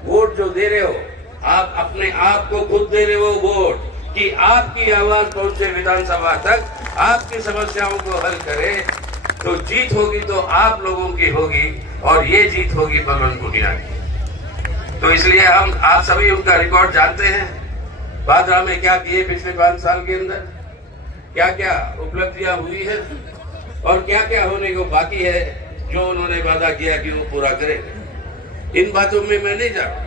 वोट जो दे रहे हो, आप अपने आप को खुद दे रहे हो वोट, कि आपकी आवाज पहुंचे विधानसभा तक, आपकी समस्याओं को हल करे। तो जीत होगी तो आप लोगों की होगी, और ये जीत होगी बलवंत पूनिया की। तो इसलिए हम आप सभी उनका रिकॉर्ड जानते हैं, भादरा में क्या किए पिछले 5 साल के अंदर, क्या क्या उपलब्धियां हुई है और क्या क्या होने को बाकी है, जो उन्होंने वादा किया कि वो पूरा करेंगे। इन बातों में मैं नहीं जा रहा,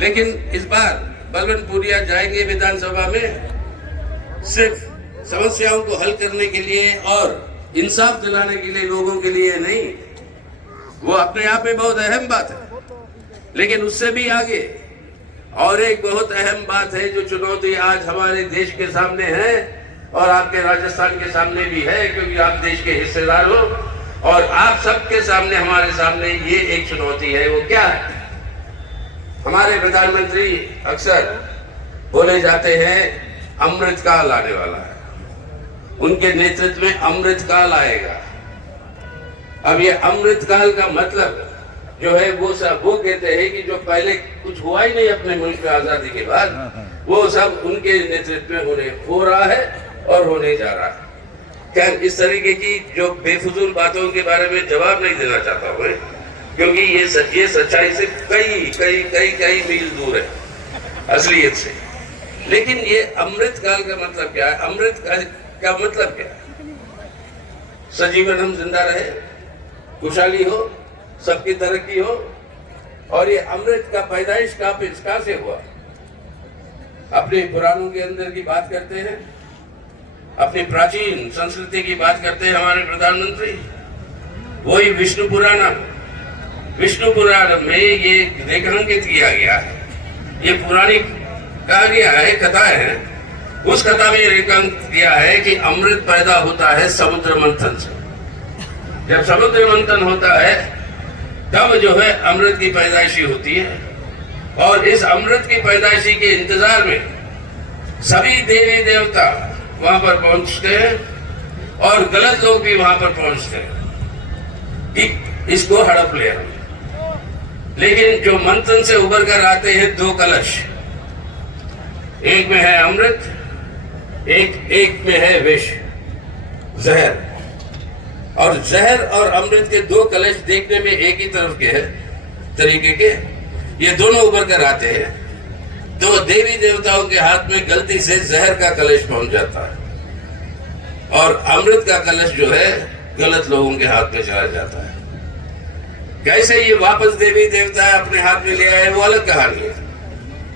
लेकिन इस बार बलवंत पूनिया जाएंगे विधानसभा में सिर्फ समस्याओं को हल करने के लिए और इंसाफ दिलाने के लिए, लोगों के लिए नहीं। वो अपने आप में बहुत अहम बात है, लेकिन उससे भी आगे और एक बहुत अहम बात है, जो चुनौती आज हमारे देश के सामने है और आपके राजस्थान के सामने भी है, क्योंकि आप देश के हिस्सेदार हो, और आप सबके सामने, हमारे सामने ये एक चुनौती है। वो क्या है? हमारे प्रधानमंत्री अक्सर बोले जाते हैं अमृतकाल आने वाला है, उनके नेतृत्व में अमृतकाल आएगा। अब ये अमृतकाल का मतलब जो है वो सब वो कहते हैं कि जो पहले कुछ हुआ ही नहीं अपने मुल्क में आजादी के बाद, वो सब उनके नेतृत्व में हो रहा है और होने जा रहा है। क्या इस तरीके की जो बेफजूल बातों के बारे में जवाब नहीं देना चाहता हूँ, क्योंकि ये सच्चाई से कई मील दूर है असलियत से। लेकिन ये अमृतकाल का मतलब क्या है? अमृत का मतलब क्या है? सजीवन हम जिंदा रहे, खुशहाली हो, सबकी तरक्की हो। और ये अमृत का पैदाइश कहाँ से हुआ? अपने पुराणों के अंदर की बात करते हैं, अपनी प्राचीन संस्कृति की बात करते हैं हमारे प्रधानमंत्री। वही विष्णु पुराण विष्णु पुराण में ये रेखांकित किया गया है। ये पुरानी कहानियां है, कथाएं हैं। उस कथा में रेखांकित किया है कि अमृत पैदा होता है समुद्र मंथन से। जब समुद्र मंथन होता है तब जो है अमृत की पैदाइशी होती है, और इस अमृत की पैदाइशी के इंतजार में सभी देवी देवता वहां पर पहुंचते हैं और गलत लोग भी वहां पर पहुंचते हैं कि इसको हड़प ले। लेकिन जो मंथन से उभर कर आते हैं दो कलश, एक में है अमृत, एक में है विष, जहर। और जहर और अमृत के दो कलश देखने में एक ही तरफ के हैं तरीके के, ये दोनों उभर कर आते हैं। तो देवी देवताओं के हाथ में गलती से जहर का कलश पहुंच जाता है और अमृत का कलश जो है गलत लोगों के हाथ में चला जाता है। कैसे ये वापस देवी देवता अपने हाथ में ले आए वो अलग कहानी है,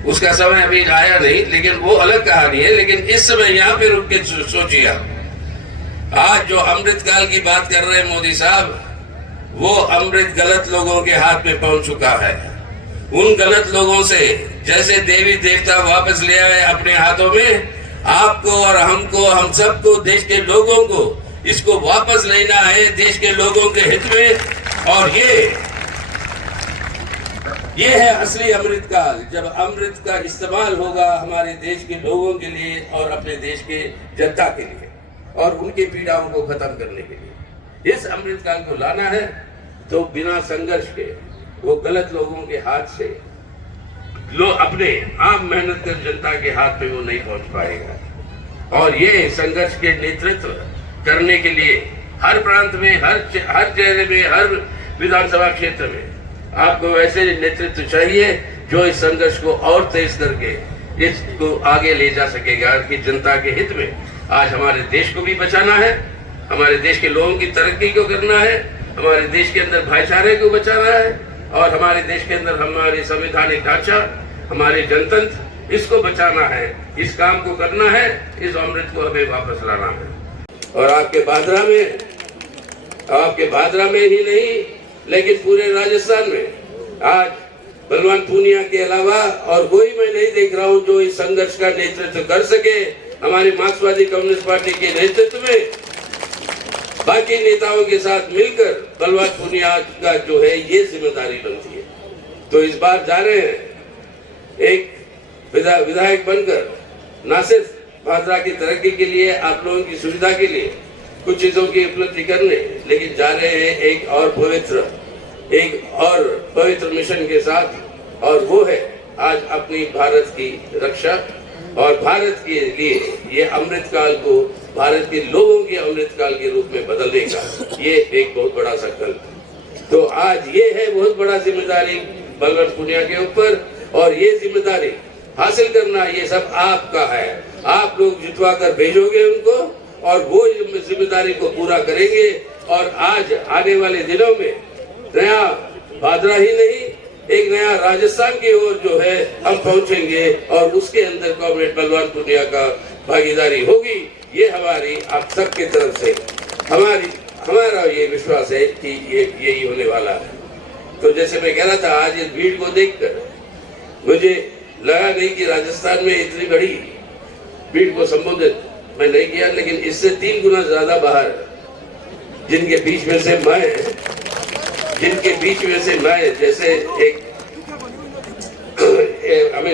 उसका समय अभी आया नहीं, लेकिन वो अलग कहानी है। लेकिन इस समय यहाँ पे रुक के सोचिए आप, आज जो अमृत काल की बात कर रहे हैं मोदी साहब, वो अमृत गलत लोगों के हाथ में पहुंच चुका है। उन गलत लोगों से जैसे देवी देवता वापस ले आए अपने हाथों में, आपको और हमको, हम सबको, देश के लोगों को इसको वापस लेना है देश के लोगों के हित में। और ये है असली अमृत काल, जब अमृत का इस्तेमाल होगा हमारे देश के लोगों के लिए और अपने देश के जनता के लिए और उनकी पीड़ाओं को खत्म करने के लिए। इस अमृत काल को लाना है तो बिना संघर्ष के वो गलत लोगों के हाथ से अपने आम मेहनत कर जनता के हाथ में वो नहीं पहुंच पाएगा। और ये संघर्ष के नेतृत्व करने के लिए हर प्रांत में, हर चेहरे में, हर विधानसभा क्षेत्र में आपको ऐसे नेतृत्व चाहिए जो इस संघर्ष को और तेज करके इसको आगे ले जा सकेगा कि जनता के हित में। आज हमारे देश को भी बचाना है, हमारे देश के लोगों की तरक्की को करना है, हमारे देश के अंदर भाईचारे को बचाना है और हमारे देश के अंदर हमारे संवैधानिक ढांचा, हमारे जनतंत्र, इसको बचाना है। इस काम को करना है, इस अमृत को हमें वापस लाना है। और आपके भादरा में ही नहीं लेकिन पूरे राजस्थान में आज बलवान पूनिया के अलावा और कोई मैं नहीं देख रहा हूं जो इस संघर्ष का नेतृत्व कर सके। हमारी मार्क्सवादी कम्युनिस्ट पार्टी के नेतृत्व में बाकी नेताओं के साथ मिलकर बलवान पूनिया का जो है ये जिम्मेदारी बनती है। तो इस बार जा रहे हैं एक विधायक बनकर, न सिर्फ भादरा की तरक्की के लिए, आप लोगों की सुविधा के लिए कुछ चीजों की उपलब्धि करने, लेकिन जा रहे हैं एक और पवित्र मिशन के साथ, और वो है आज अपनी भारत की रक्षा और भारत के लिए ये अमृत काल को भारत के लोगों के अमृत काल के रूप में बदलने का ये एक बहुत बड़ा संकल्प। तो आज ये है बहुत बड़ा जिम्मेदारी बलवान पूनिया के ऊपर, और ये जिम्मेदारी हासिल करना ये सब आपका है। आप लोग जितवा कर भेजोगे उनको और वो जिम्मेदारी को पूरा करेंगे। और आज आने वाले दिनों में नया भादरा ही नहीं, एक नया राजस्थान की ओर जो है हम पहुंचेंगे और उसके अंदर कॉमरेड बलवान पूनिया का भागीदारी होगी। ये हमारी आप सबके तरफ से हमारा ये विश्वास है कि ये यही होने वाला है। तो जैसे मैं कह रहा था, आज इस भीड़ को देखकर मुझे लगा नहीं कि राजस्थान में इतनी बड़ी भीड़ को संबोधित मैं नहीं किया, लेकिन इससे 3 गुना ज्यादा बाहर जिनके बीच में से मैं जैसे एक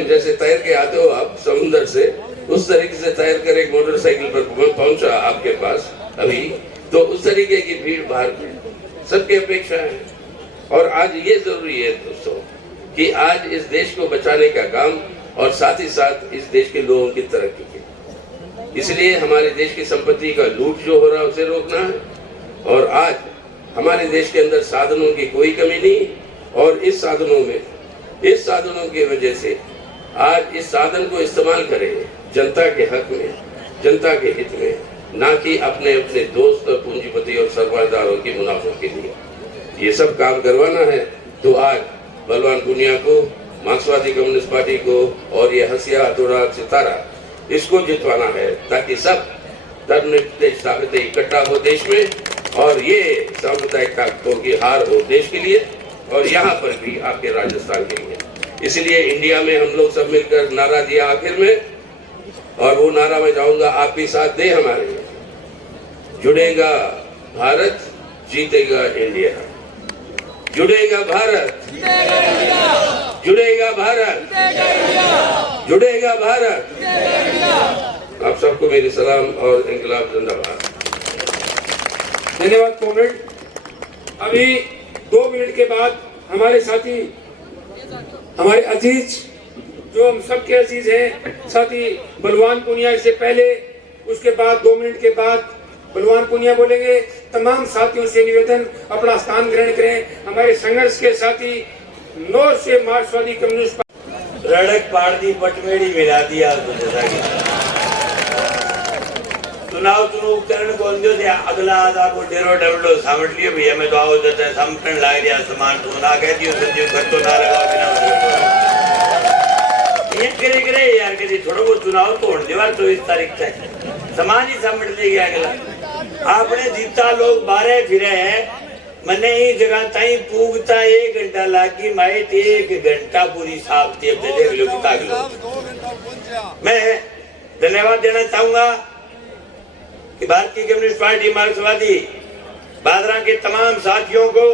जैसे तैर के आते हो आप समुद्र से, उस तरीके से तैर कर एक मोटरसाइकिल पर पहुंचा आपके पास अभी, तो उस तरीके की भीड़ बाहर सबकी अपेक्षा है। और आज ये जरूरी है दोस्तों कि आज इस देश को बचाने का काम और साथ ही साथ इस देश के लोगों की तरक्की के, इसलिए हमारे देश की संपत्ति का लूट जो हो रहा है उसे रोकना है। और आज हमारे देश के अंदर साधनों की कोई कमी नहीं, और इस साधनों की वजह से आज इस साधन को इस्तेमाल करें जनता के हक में, जनता के हित में, ना कि अपने अपने दोस्त और पूंजीपति और सरमादारों के मुनाफों के लिए। ये सब काम करवाना है तो आज बलवान पूनिया को, मार्क्सवादी कम्युनिस्ट पार्टी को और ये हंसिया हथौड़ा सितारा इसको जितवाना है, ताकि सब धर्मनिरपेक्ष इकट्ठा हो देश में और ये सांप्रदायिक ताकतों की हार हो देश के लिए। और यहाँ पर भी आपके राजस्थान के लिए। इसलिए इंडिया में हम लोग सब मिलकर नारा दिया आखिर में, और वो नारा में जाऊंगा, आप भी साथ दें हमारे। जुड़ेगा भारत, जीतेगा इंडिया। जुड़ेगा भारत, जुड़ेगा भारत, जुड़ेगा भारत। आप सबको मेरी सलाम और इंकलाब जिंदाबाद। धन्यवाद कॉमरेड। अभी 2 मिनट के बाद हमारे साथी, हमारे अजीज, जो हम सबके अजीज हैं, साथी बलवान पूनिया से पहले, उसके बाद 2 मिनट के बाद बलवान पूनिया बोलेंगे। तमाम साथियों से निवेदन अपना स्थान ग्रहण करें। हमारे संघर्ष के साथी नॉर्थ से मार्क्सवादी कम्युनिस्ट रड़क पाड़ दी, पटमेड़ी मिला दिया। चुनाव करण को अंजो से अगला आधा को डेरो डबलो सामट लियो भैया, मैं तो आओ जाता है समटन लाग दिया सामान तो ना कह दियो संजीव घर तो ना लगाओ बिना ये करे यार कभी थोड़ा वो चुनाव तो होने देवा 24 तारीख तक सामान ही समट ले गया। अगला आपने जीता लोग 12 फिरे हैं, मैंने ही जगह ताई पूगता 1 घंटा लागी, माइट 1 घंटा पूरी साफ थी। अब देख लो कितना मैं धन्यवाद देना चाहूंगा कि भारतीय कम्युनिस्ट पार्टी मार्क्सवादी बादरा के तमाम साथियों को,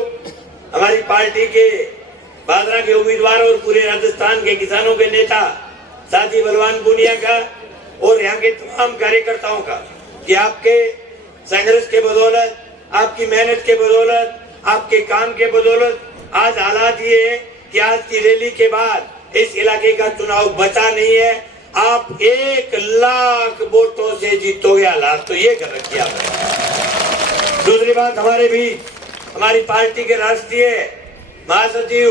हमारी पार्टी के बादरा के उम्मीदवार और पूरे राजस्थान के किसानों के नेता साथी बलवान पूनिया का और यहाँ के तमाम कार्यकर्ताओं का, कि आपके संघर्ष के बदौलत, आपकी मेहनत के बदौलत, आपके काम के बदौलत आज हालात ये है कि आज की रैली के बाद इस इलाके का चुनाव बचा नहीं है। आप 1 लाख वोटों से जीतोगे, हालात तो ये कर रखी आपने। दूसरी बात, हमारे भी हमारी पार्टी के राष्ट्रीय महासचिव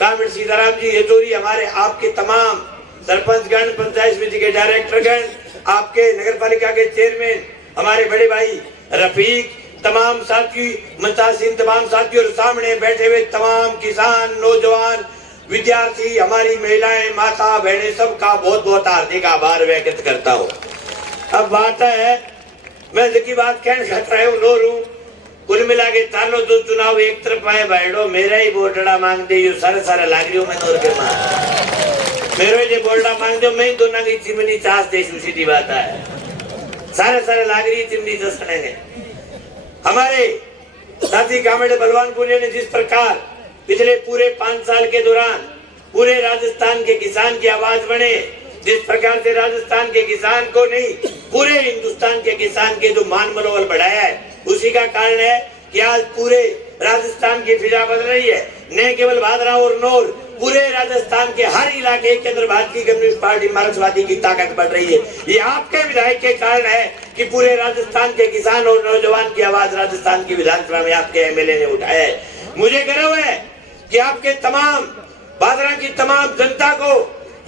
कामिल सीताराम जी येचुरी, हमारे आपके तमाम सरपंचगण, पंचायत समिति के डायरेक्टरगण, आपके नगर पालिका के चेयरमैन, हमारे बड़े भाई रफीक, तमाम साथी मुंतासिन, तमाम साथी और सामने बैठे हुए तमाम किसान, नौजवान, विद्यार्थी, हमारी महिलाएं, माता बहनें, सबका बहुत बहुत हार्दिक आभार व्यक्त करता हूँ। अब बात है, मैं जिसकी बात कहना चाहता हूँ नो रू, कुल मिला के चालो जो चुनाव एक तरफ आए बैठो, मेरा ही वोटड़ा मांग दे, यो सारा लाग रही हूँ मैं नोर के मां मेरे जो बोलड़ा मांग दो, मैं तो ना की चिमनी चास दे, सीधी बात है, सारे लाग रही चिमनी चसने ने। हमारे साथी कामेड़ बलवान पूनिया ने जिस प्रकार पिछले पूरे 5 साल के दौरान पूरे राजस्थान के किसान की आवाज बने, जिस प्रकार से राजस्थान के किसान को नहीं पूरे हिंदुस्तान के किसान के जो मान मनोबल बढ़ाया है, उसी का कारण है कि आज पूरे राजस्थान की फिजा बदल रही है। न केवल भादरा और नौर, पूरे राजस्थान के हर इलाके के अंदर भारतीय कम्युनिस्ट पार्टी मार्क्सवादी की ताकत बढ़ रही है। ये आपके विधायक के कारण है कि पूरे राजस्थान के किसान और नौजवान की आवाज राजस्थान की विधानसभा में आपके एमएलए ने उठाया है। मुझे गर्व है कि आपके तमाम भादरा की तमाम जनता को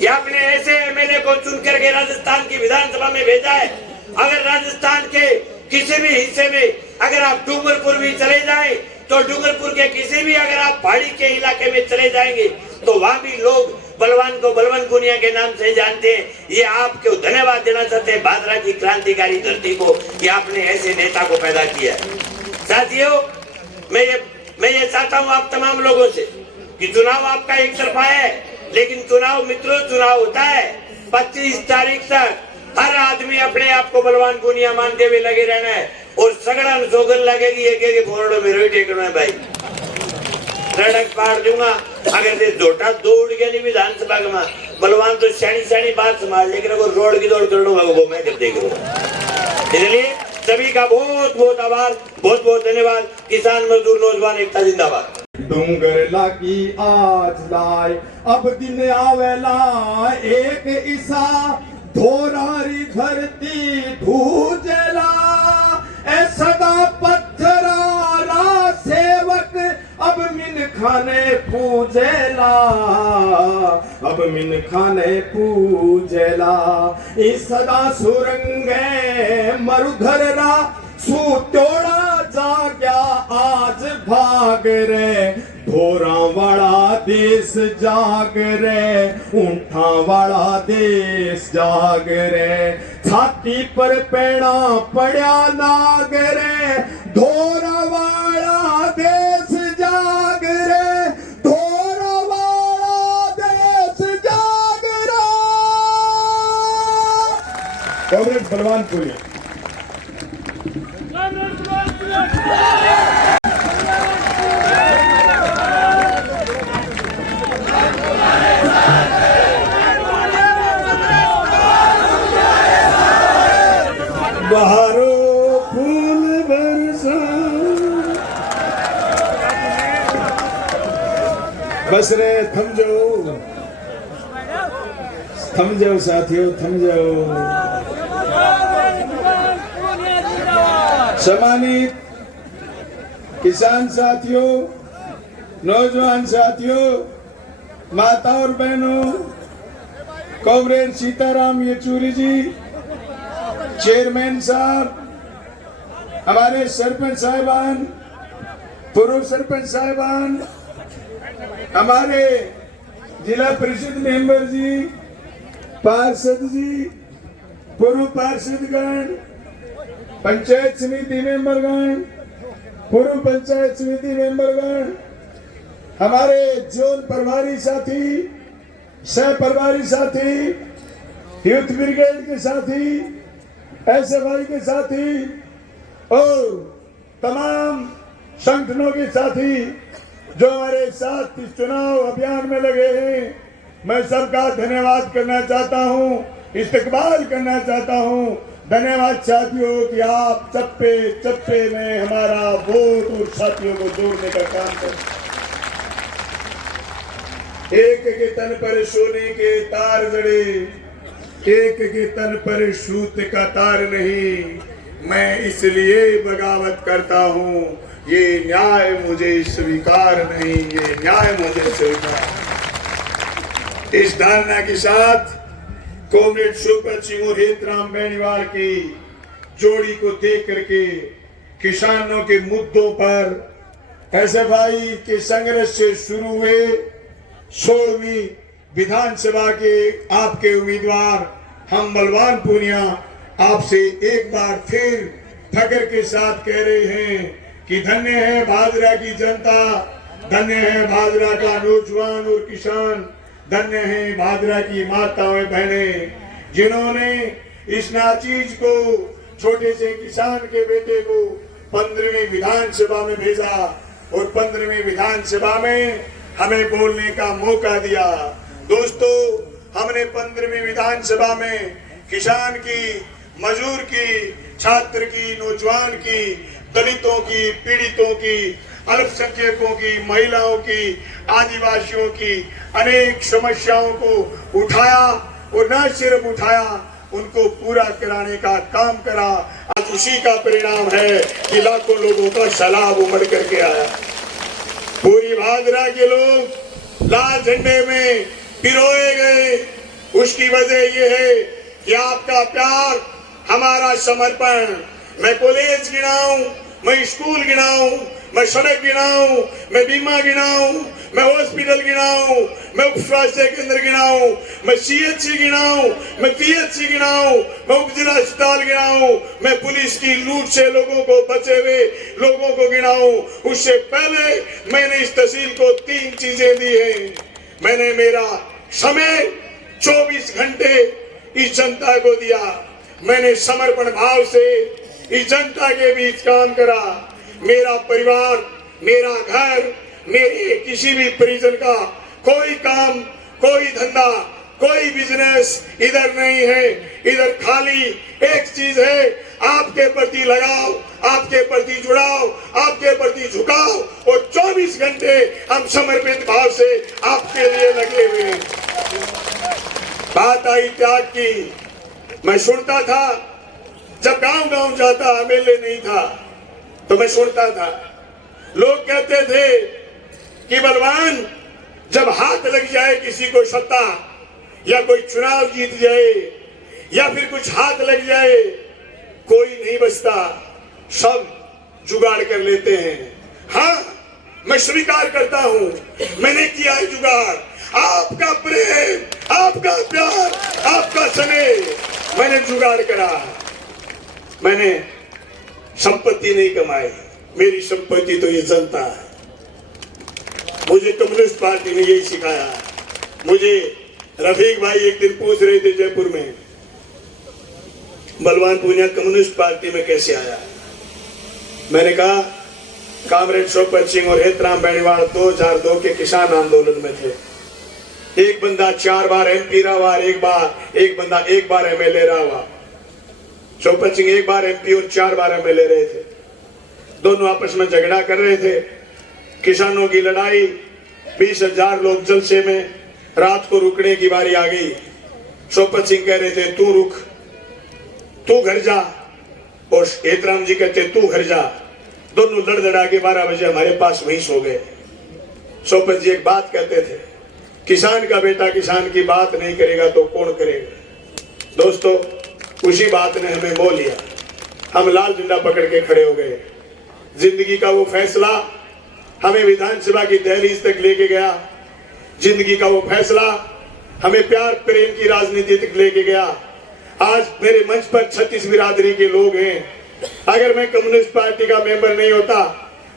ये आपने ऐसे एमएलए को चुन करके राजस्थान की विधानसभा में भेजा है। अगर राजस्थान के किसी भी हिस्से में अगर आप डूंगरपुर भी चले जाएं, तो डूंगरपुर के किसी भी अगर आप पहाड़ी के इलाके में चले जाएंगे तो वहां भी लोग बलवान को बलवान पूनिया के नाम से जानते हैं। ये आपको धन्यवाद देना चाहते हैं भादरा की क्रांतिकारी धरती को कि आपने ऐसे नेता को पैदा किया। साथियों, मैं ये चाहता हूँ आप तमाम लोगों से कि चुनाव आपका एक तरफा है, लेकिन चुनाव मित्रों चुनाव होता है 25 तारीख तक हर आदमी अपने आप को बलवान पूनिया मानते हुए लगे रहना है और सगड़न जोगन लगेगी एक फोड़ो में रोई टेकना है भाई, रड़क पाड़ दूंगा। अगर से जोटा दौड़ गया नहीं विधानसभा में बलवान तो सैनी बात संभाल, लेकिन अगर रोड की दौड़ कर लूंगा वो मैं जब देख लूंगा। इसलिए सभी का बहुत बहुत आभार, बहुत बहुत धन्यवाद। किसान मजदूर नौजवान एकता जिंदाबाद। डूंगर लागी आज लाए अब दिन आवेला एक ईसा धोरारी धरती धूजला ए सदा पत्थरा सेवक अब मिन खाने पूजेला, अब मिन खाने पूजेला ई सदा सुरंगे मरुधररा सूत्योड़ा जाग्या आज भाग रे, धोरा वाला देश जाग रे, ऊंठा वाला देश जाग रे, छाती पर पेड़ा पड़ा नाग रे, धोरा वाला देश जाग रे, कॉमरेड बलवान पुनिया। बहारो फूल बरसा, बस रे थम जाओ साथियों, थम जाओ। सम्मानित किसान साथियों, नौजवान साथियों, माता और बहनों, कॉमरेड सीताराम येचुरी जी, चेयरमैन साहब, हमारे सरपंच साहिबान, पूर्व सरपंच साहिबान, हमारे जिला परिषद मेंबर जी, पार्षद जी, पूर्व पार्षदगण, पंचायत समिति मेंबरगण, पूर्व पंचायत समिति मेंबरगण, हमारे जोन प्रभारी साथी, सह प्रभारी साथी, यूथ ब्रिगेड के साथी, SFI के साथी और तमाम संगठनों के साथी जो हमारे साथ इस चुनाव अभियान में लगे हैं, मैं सबका धन्यवाद करना चाहता हूं, इस्तकबाल करना चाहता हूं। धन्यवाद साथियों कि आप चप्पे चप्पे में हमारा वोट और साथियों को जोड़ने का काम करें। एक के तन पर सोने के तार जड़े, एक के तन पर सूत का तार नहीं, मैं इसलिए बगावत करता हूँ, ये न्याय मुझे स्वीकार नहीं, ये न्याय मुझे स्वीकार। इस धारणा के साथ कॉमरेड सुपत सिंह और हेतराम बेनीवाल की जोड़ी को देख करके किसानों के मुद्दों पर SFI के संघर्ष से शुरू हुए 16वीं विधानसभा के आपके उम्मीदवार हम बलवान पूनिया आपसे एक बार फिर फख्र के साथ कह रहे हैं कि धन्य है भादरा की जनता, धन्य है भादरा का नौजवान और किसान, धन्य है भादरा की माताएं बहनें, जिन्होंने इस नाचीज को, छोटे से किसान के बेटे को 15वीं विधानसभा में भेजा और 15वीं विधानसभा में हमें बोलने का मौका दिया। दोस्तों, हमने 15वीं विधानसभा में किसान की, मजदूर की, छात्र की, नौजवान की, दलितों की, पीड़ितों की, अल्पसंख्यकों की, महिलाओं की, आदिवासियों की अनेक समस्याओं को उठाया और न सिर्फ उठाया, उनको पूरा कराने का काम करा। आज उसी का परिणाम है कि लाखों लोगों का सैलाब उमड़ करके आया। पूरी भादरा के लोग लाल झंडे में पिरोए गए। उसकी वजह यह है कि आपका प्यार, हमारा समर्पण। मैं कॉलेज गिनाऊं, मैं स्कूल गिनाऊं, मैं सड़क गिनाऊं, मैं बीमा गिनाऊं, मैं हॉस्पिटल गिनाऊं, मैं उप स्वास्थ्य केंद्र गिनाऊं, मैं CHC गिनाऊं, मैं PHC गिनाऊं, मैं उप जिला अस्पताल गिनाऊं, मैं पुलिस की लूट से लोगों को, बचे हुए लोगों को गिनाऊं। उससे पहले मैंने इस तहसील को 3 चीजें दी हैं। मैंने मेरा समय 24 घंटे इस जनता को दिया। मैंने समर्पण भाव से इस जनता के बीच काम करा। मेरा परिवार, मेरा घर, मेरे किसी भी परिजन का कोई काम, कोई धंधा, कोई बिजनेस इधर नहीं है। इधर खाली एक चीज है, आपके प्रति लगाव, आपके प्रति जुड़ाव, आपके प्रति झुकाव, और 24 घंटे हम समर्पित भाव से आपके लिए लगे हुए हैं। बात आई त्याग की। मैं सुनता था, जब गांव गांव जाता, मेले नहीं था तो मैं सुनता था, लोग कहते थे कि बलवान, जब हाथ लग जाए किसी को सत्ता, या कोई चुनाव जीत जाए, या फिर कुछ हाथ लग जाए, कोई नहीं बचता, सब जुगाड़ कर लेते हैं। हाँ, मैं स्वीकार करता हूं, मैंने किया है जुगाड़। आपका प्रेम, आपका प्यार, आपका स्नेह, मैंने जुगाड़ करा। मैंने संपत्ति नहीं कमाई, मेरी संपत्ति तो ये जनता है। मुझे कम्युनिस्ट पार्टी ने यही सिखाया। मुझे रफीक भाई एक दिन पूछ रहे थे जयपुर में बलवान पूनिया कम्युनिस्ट पार्टी में कैसे आया। मैंने कहा कामरेड शोपत सिंह और हेतराम बेनीवाल 2002 के किसान आंदोलन में थे। एक बंदा 4 बार MP रहा हुआ, एक बंदा 1 बार MLA रहा हुआ। शोपत सिंह 1 बार MP और 4 बार MLA रहे थे। दोनों आपस में झगड़ा कर रहे थे। किसानों की लड़ाई, 20,000 लोग जलसे में, रात को रुकने की बारी आ गई। शोपत सिंह कह रहे थे तू रुक, तू घर जा, और हेतराम जी कहते तू घर जा। दोनों लड़ लड़ा के 12 बजे हमारे पास वहीं सो गए। शोपत जी एक बात कहते थे, किसान का बेटा किसान की बात नहीं करेगा तो कौन करेगा। दोस्तों, उसी बात ने हमें मोह लिया। हम लाल झंडा पकड़ के खड़े हो गए। जिंदगी का वो फैसला हमें विधानसभा की दहलीज तक लेके गया। जिंदगी का वो फैसला हमें प्यार प्रेम की राजनीति तक लेके गया। आज मेरे मंच पर 36 बिरादरी के लोग हैं। अगर मैं कम्युनिस्ट पार्टी का मेंबर नहीं होता,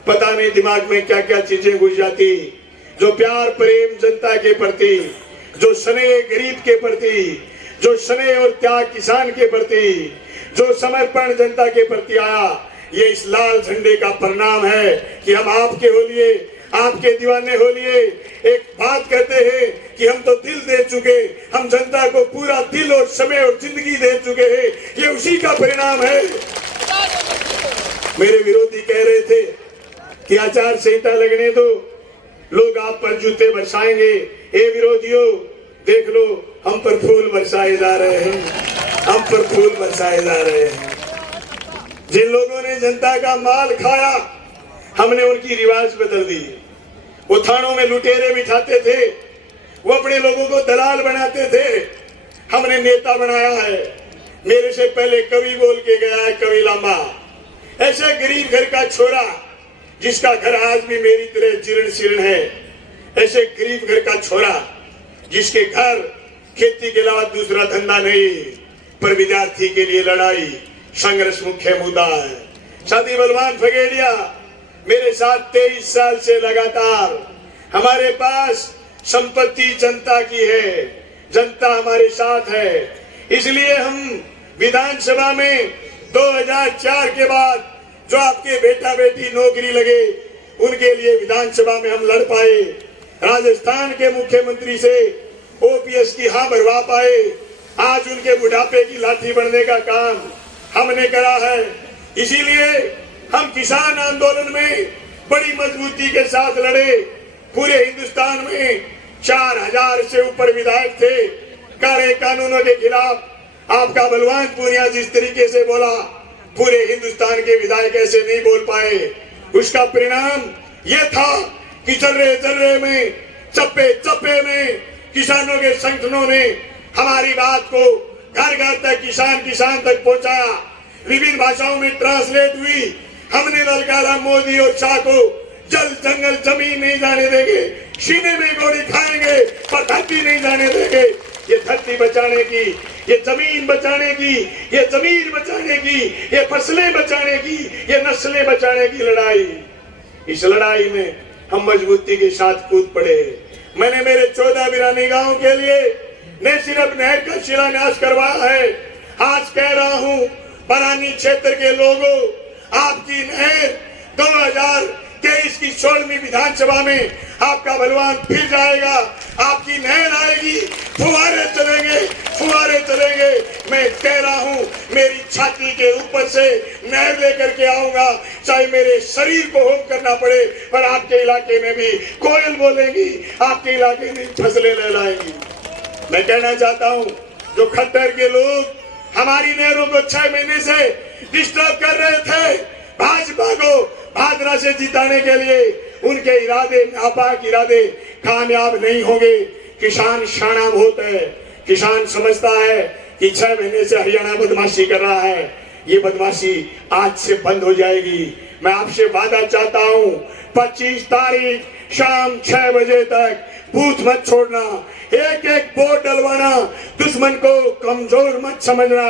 पता नहीं दिमाग में क्या क्या चीजें घुस जाती। जो प्यार प्रेम जनता के प्रति, जो स्नेह गरीब के प्रति, जो स्नेह और त्याग किसान के प्रति, जो समर्पण जनता के प्रति आया, ये इस लाल झंडे का परिणाम है कि हम आपके हो लिए, आपके दीवाने हो लिए। एक बात कहते हैं कि हम तो दिल दे चुके, हम जनता को पूरा दिल और समय और जिंदगी दे चुके हैं। ये उसी का परिणाम है। मेरे विरोधी कह रहे थे कि आचार संहिता लगने दो, लोग आप पर जूते बरसाएंगे। ए विरोधियों, देख लो, हम पर फूल बरसाए जा रहे हैं, हम पर फूल बरसाए जा रहे हैं। जिन लोगों ने जनता का माल खाया, हमने उनकी रिवाज बदल दी। वो थानों में लुटेरे बिठाते थे, वो अपने लोगों को दलाल बनाते थे, हमने नेता बनाया है। मेरे से पहले कवि बोल के गया है, कवि लांबा, ऐसे गरीब घर का छोरा जिसका घर आज भी मेरी तरह जीर्ण शीर्ण है, ऐसे गरीब घर का छोरा जिसके घर खेती के अलावा दूसरा धंधा नहीं, पर विद्यार्थी के लिए लड़ाई संघर्ष मुख्य मुद्दा है। साथी बलवान फगेड़िया मेरे साथ 23 साल से लगातार, हमारे पास संपत्ति जनता की है, जनता हमारे साथ है। इसलिए हम विधानसभा में 2004 के बाद जो आपके बेटा बेटी नौकरी लगे, उनके लिए विधानसभा में हम लड़ पाए। राजस्थान के मुख्यमंत्री से OPS की हाँ भरवा पाए। आज उनके बुढ़ापे की लाठी बनने का काम हमने करा है। इसीलिए हम किसान आंदोलन में बड़ी मजबूती के साथ लड़े। पूरे हिंदुस्तान में 4000 से ऊपर विधायक थे काले कानूनों के खिलाफ। आपका बलवान पूनिया जिस तरीके से बोला, पूरे हिंदुस्तान के विधायक ऐसे नहीं बोल पाए। उसका परिणाम यह था कि जर्रे जर्रे में, चप्पे चप्पे में किसानों के संगठनों ने हमारी बात को घर घर तक, किसान किसान तक पहुंचाया। विभिन्न भाषाओं में ट्रांसलेट हुई। हमने ललकारा मोदी और शाह को, जल जंगल जमीन नहीं जाने देंगे, सीने में गोली खाएंगे पर धरती नहीं जाने देंगे। ये धरती बचाने की, ये जमीन बचाने की, ये जमीन बचाने की, ये फसलें बचाने की, ये नस्लें बचाने की लड़ाई, इस लड़ाई में हम मजबूती के साथ कूद पड़े। मैंने मेरे 14 बिरानी गांव के लिए न सिर्फ नहर का शिलान्यास करवाया है, आज कह रहा हूं बरानी क्षेत्र के लोगों, आपकी नहर 2023 की 16वीं विधानसभा में आपका बलवान फिर जाएगा। आपकी नहर आएगी, फुहारे चलेंगे, फुहारे चलेंगे। मैं कह रहा हूं, मेरी छाती के ऊपर से नहर लेकर के आऊंगा, चाहे मेरे शरीर को होम करना पड़े, पर आपके इलाके में भी कोयल बोलेंगी, आपके इलाके में फसलें लहराएंगी। मैं कहना चाहता हूं, जो खट्टर के लोग हमारी नहरों को 6 महीने से डिस्टर्ब कर रहे थे, भाजपा को भादरा से जिताने के लिए, उनके इरादे नापाक इरादे कामयाब नहीं होंगे। किसान शाना बहुत है, किसान समझता है कि 6 महीने से हरियाणा बदमाशी कर रहा है, ये बदमाशी आज से बंद हो जाएगी। मैं आपसे वादा चाहता हूं, 25 तारीख शाम 6 बजे तक बूथ मत छोड़ना, एक एक वोट डलवाना। दुश्मन को कमजोर मत समझना,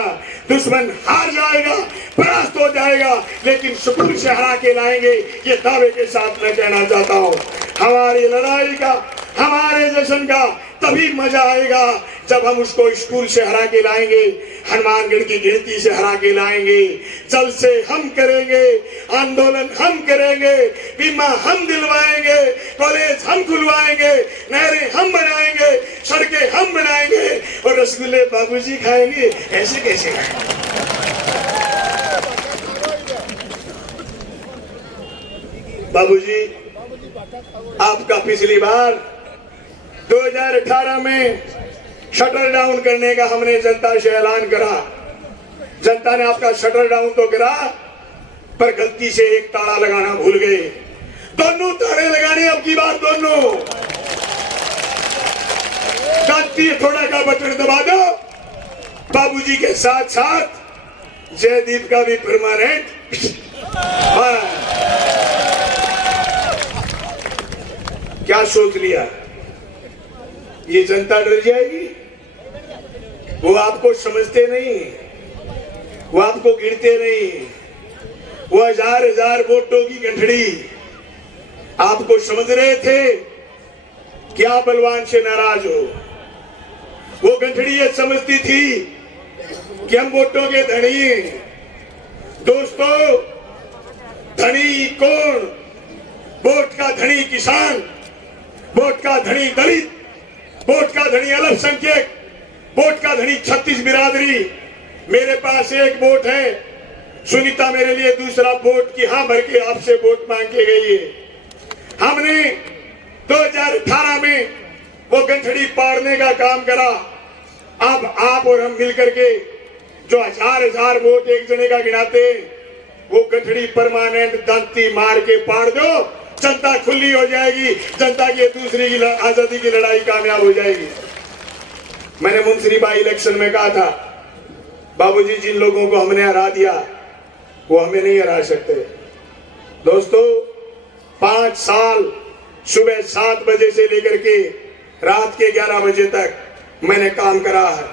दुश्मन हार जाएगा, परास्त हो जाएगा, लेकिन सुकून से हरा के लाएंगे, ये दावे के साथ मैं कहना चाहता हूँ। हमारी लड़ाई का, हमारे जश्न का तभी मजा आएगा जब हम उसको स्कूल से हरा के लाएंगे, हनुमानगढ़ की गिनती से हरा के लाएंगे। जल से हम करेंगे, आंदोलन हम करेंगे, बीमा हम दिलवाएंगे, कॉलेज हम खुलवाएंगे, नहरें हम बनाएंगे, सड़कें हम बनाएंगे और रसगुल्ले बाबूजी खाएंगे। ऐसे कैसे खाएंगे? बाबूजी, आपका पिछली बार 2018 में शटर डाउन करने का हमने जनता से ऐलान करा। जनता ने आपका शटर डाउन तो करा, पर गलती से एक ताला लगाना भूल गए। दोनों ताले लगाने अब की बार दोनों। गलती थोड़ा का बटन दबा दो। बाबूजी के साथ साथ जयदीप का भी परमानेंट। क्या सोच लिया? ये जनता डर जाएगी? वो आपको समझते नहीं, वो आपको गिनते नहीं। वो हजार हजार वोटों की गठड़ी आपको समझ रहे थे कि आप बलवान से नाराज हो। वो गठड़ी ये समझती थी कि हम वोटों के धनी हैं। दोस्तों, धनी कौन? वोट का धनी किसान, वोट का धनी दलित, वोट का धनी अल्पसंख्यक, वोट का धनी छत्तीस बिरादरी। मेरे पास एक वोट है, सुनीता मेरे लिए दूसरा वोट की हाँ भर के आपसे वोट मांग के गई है। हमने 2018 में वो गंठड़ी पाड़ने का काम करा। अब आप और हम मिलकर के जो हजार हजार वोट एक जने का गिनाते, वो गंठड़ी परमानेंट दंती मार के पाड़ दो, जनता खुली हो जाएगी। जनता की दूसरी की आजादी की लड़ाई कामयाब हो जाएगी। मैंने मुंसरीबाई इलेक्शन में कहा था, बाबूजी जिन लोगों को हमने हरा दिया वो हमें नहीं हरा सकते। दोस्तों, 5 साल सुबह 7 बजे से लेकर के रात के 11 बजे तक मैंने काम करा है।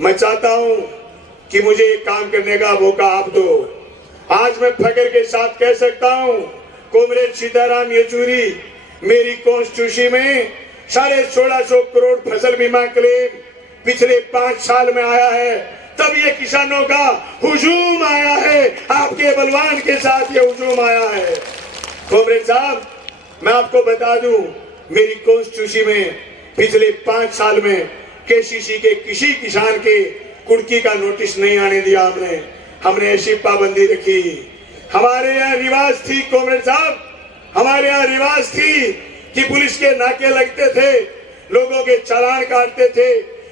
मैं चाहता हूं कि मुझे एक काम करने का मौका आप दो। आज मैं फख्र के साथ कह सकता हूं, कॉमरेड सीताराम येचुरी मेरी कॉन्स्टिट्यूंसी में 1650 करोड़ फसल बीमा क्लेम पिछले 5 साल में आया है। तब ये किसानों का हुजूम आया है, आपके बलवान के साथ ये हुजूम आया है। कॉमरेड साहब, मैं आपको बता दूं, मेरी कॉन्स्टिट्यूंसी में पिछले 5 साल में केसीसी के किसी किसान के कुर्की का नोटिस नहीं आने दिया। हमने ऐसी पाबंदी रखी। हमारे यहाँ रिवाज थी कॉमरेड साहब, हमारे यहाँ रिवाज थी कि पुलिस के नाके लगते थे, लोगों के चालान काटते थे,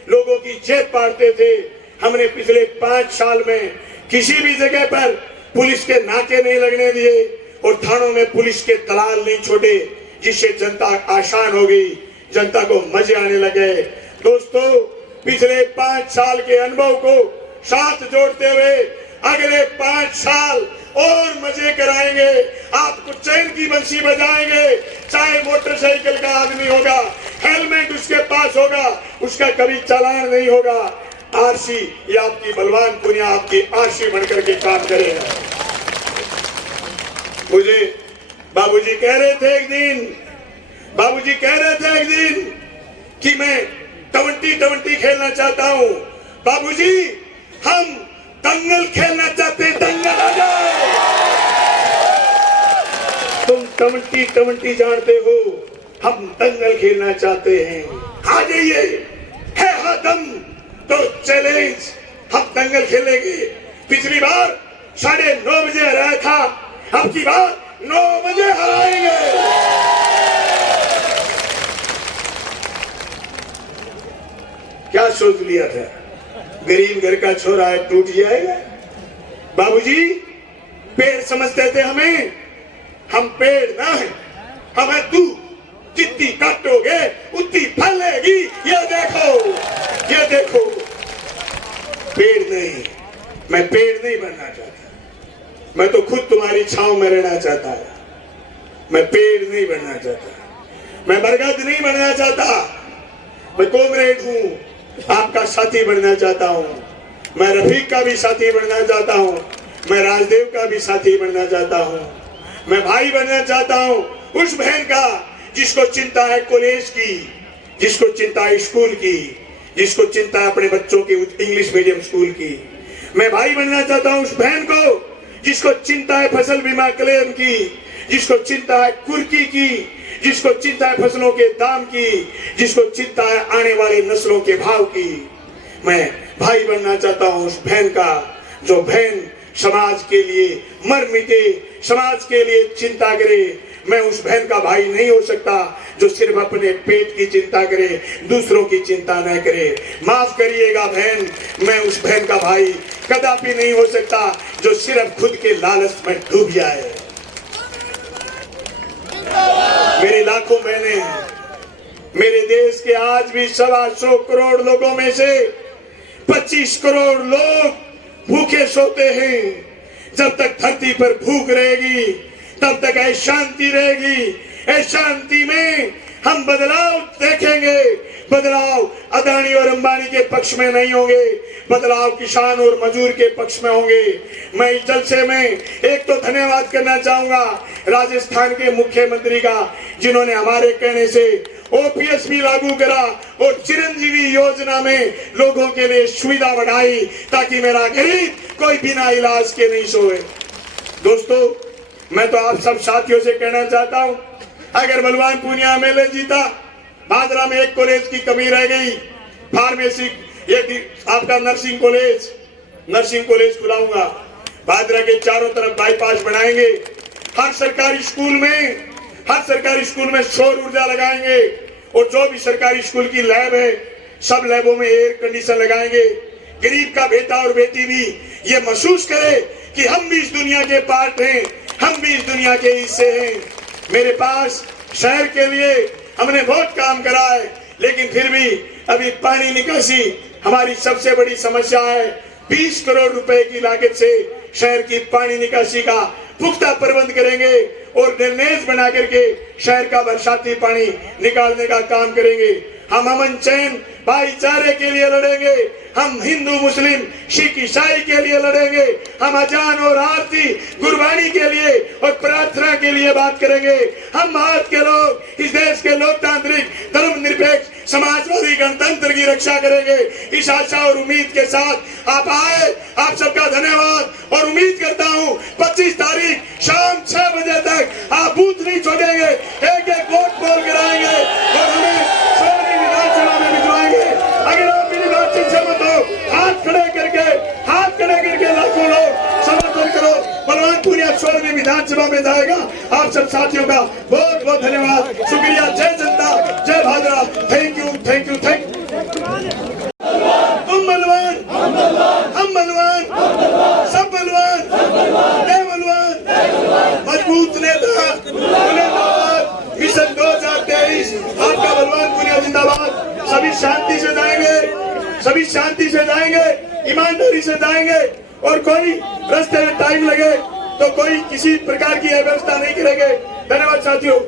लोगों की जेब पाड़ते थे। हमने पिछले 5 साल में किसी भी जगह पर पुलिस के नाके नहीं लगने दिए और थानों में पुलिस के दलाल नहीं छोड़े, जिससे जनता आसान हो गई, जनता को मजे आने लगे। दोस्तों, पिछले 5 साल के अनुभव को साथ जोड़ते हुए अगले 5 साल और मजे कराएंगे। आपको चैन की बंसी बजाएंगे, चाहे मोटरसाइकिल का आदमी होगा, हेलमेट उसके पास होगा, उसका कभी चालान नहीं होगा। आरसी ये आपकी बलवान पुनिया आपकी आरसी बनकर के काम करेगा। मुझे बाबूजी कह रहे थे एक दिन कि मैं 20-20 खेलना चाहता हूं। बाबूजी, हम दंगल खेलना चाहते हैं, दंगल आ जाए। तुम 20-20 जानते हो, हम दंगल खेलना चाहते हैं। आ जाइए, है दम तो चैलेंज, हम दंगल खेलेंगे। पिछली बार 9:30 बजे हराया था, अब की बार 9 बजे हराएंगे। क्या सोच लिया था? गरीब घर का छोरा है, टूट जाएगा। बाबूजी, पेड़ समझते थे हमें, हम पेड़ ना है, हमें तू जितनी काटोगे उतनी फलेगी। ये देखो, पेड़ नहीं, मैं पेड़ नहीं बनना चाहता। मैं तो खुद तुम्हारी छांव में रहना चाहता है। मैं पेड़ नहीं बनना चाहता, मैं बरगद नहीं बनना चाहता। मैं कॉमरेड हूँ, आपका साथी बनना चाहता हूँ। मैं रफीक का भी साथी बनना चाहता हूँ, मैं राजदेव का भी साथी बनना चाहता हूँ। मैं भाई बनना चाहता हूँ उस बहन का जिसको चिंता है कॉलेज की, जिसको चिंता है स्कूल की, जिसको चिंता है अपने बच्चों की इंग्लिश मीडियम स्कूल की। मैं भाई बनना चाहता हूं उस बहन को जिसको चिंता है फसल बीमा क्लेम की, जिसको चिंता है कुर्की की, जिसको चिंता है फसलों के दाम की, जिसको चिंता है आने वाले नस्लों के भाव की। मैं भाई बनना चाहता हूं उस बहन का जो बहन समाज के लिए मर मिटे, समाज के लिए चिंता करे। मैं उस बहन का भाई नहीं हो सकता जो सिर्फ अपने पेट की चिंता करे, दूसरों की चिंता न करे। माफ करिएगा बहन, मैं उस बहन का भाई कदापि नहीं हो सकता जो सिर्फ खुद के लालच में डूब जाए। मेरी लाखों बहनें, मेरे देश के आज भी 125 करोड़ लोगों में से 25 करोड़ लोग भूखे सोते हैं। जब तक धरती पर भूख रहेगी तब तक अशांति रहेगी। अशांति में हम बदलाव देखेंगे। बदलाव अदानी और अंबानी के पक्ष में नहीं होंगे, बदलाव किसान और मजदूर के पक्ष में होंगे। मैं इस जलसे में एक तो धन्यवाद करना चाहूंगा राजस्थान के मुख्यमंत्री का, जिन्होंने हमारे कहने से ओपीएस भी लागू करा और चिरंजीवी योजना में लोगों के लिए सुविधा बढ़ाई ताकि मेरा गरीब कोई बिना इलाज के नहीं सोए। दोस्तों, मैं तो आप सब साथियों से कहना चाहता हूं, अगर बलवान पूनिया एमएलए जीता, भादरा में एक कॉलेज की कमी रह गई, फार्मेसी, एक आपका नर्सिंग कॉलेज खुलाऊंगा। भादरा के चारों तरफ बाईपास बनाएंगे। हर सरकारी स्कूल में सौर ऊर्जा लगाएंगे और जो भी सरकारी स्कूल की लैब है सब लैबों में एयर कंडीशन लगाएंगे। गरीब का बेटा और बेटी भी ये महसूस करे कि हम भी इस दुनिया के पार्ट हैं, हम भी इस दुनिया के हिस्से हैं। मेरे पास शहर के लिए हमने बहुत काम करा है, लेकिन फिर भी अभी पानी निकासी हमारी सबसे बड़ी समस्या है। 20 करोड़ रुपए की लागत से शहर की पानी निकासी का पुख्ता प्रबंध करेंगे और ड्रेनेज बना करके शहर का बरसाती पानी निकालने का काम करेंगे। हम अमन चैन भाईचारे के लिए लड़ेंगे। हम हिंदू मुस्लिम सिख ईसाई के लिए लड़ेंगे। हम अजान और आरती गुरबानी के लिए और प्रार्थना के लिए बात करेंगे। हम भारत के लोग इस देश के लोकतांत्रिक धर्मनिरपेक्ष समाजवादी गणतंत्र की रक्षा करेंगे। इस आशा और उम्मीद के साथ आप आए, आप सबका धन्यवाद और उम्मीद करता हूँ 25 तारीख शाम 6 बजे तक आप बूथ नहीं छोड़ेंगे, एक एक वोट पोल कराएंगे और हमें सोनी विधानसभा में भिजवाएंगे। अगर आप मेरी बातचीत सहमत हो, हाथ खड़े करके लाखों लोग समर्थन करो। बलवान पूनिया 16वीं विधानसभा में जाएगा। आप सब साथियों का बहुत बहुत धन्यवाद, शुक्रिया। जय जनता, जय भादरा। Thank you. तुम बलवान, हम बलवान, सब बलवान, जय बलवान। मजबूत नेता, मिशन 2023, आपका बलवान पूनिया जिंदाबाद। सभी शांति से जाएंगे, ईमानदारी से जाएंगे और कोई रास्ते में टाइम लगे तो कोई किसी प्रकार की व्यवस्था नहीं करेंगे। धन्यवाद साथियों।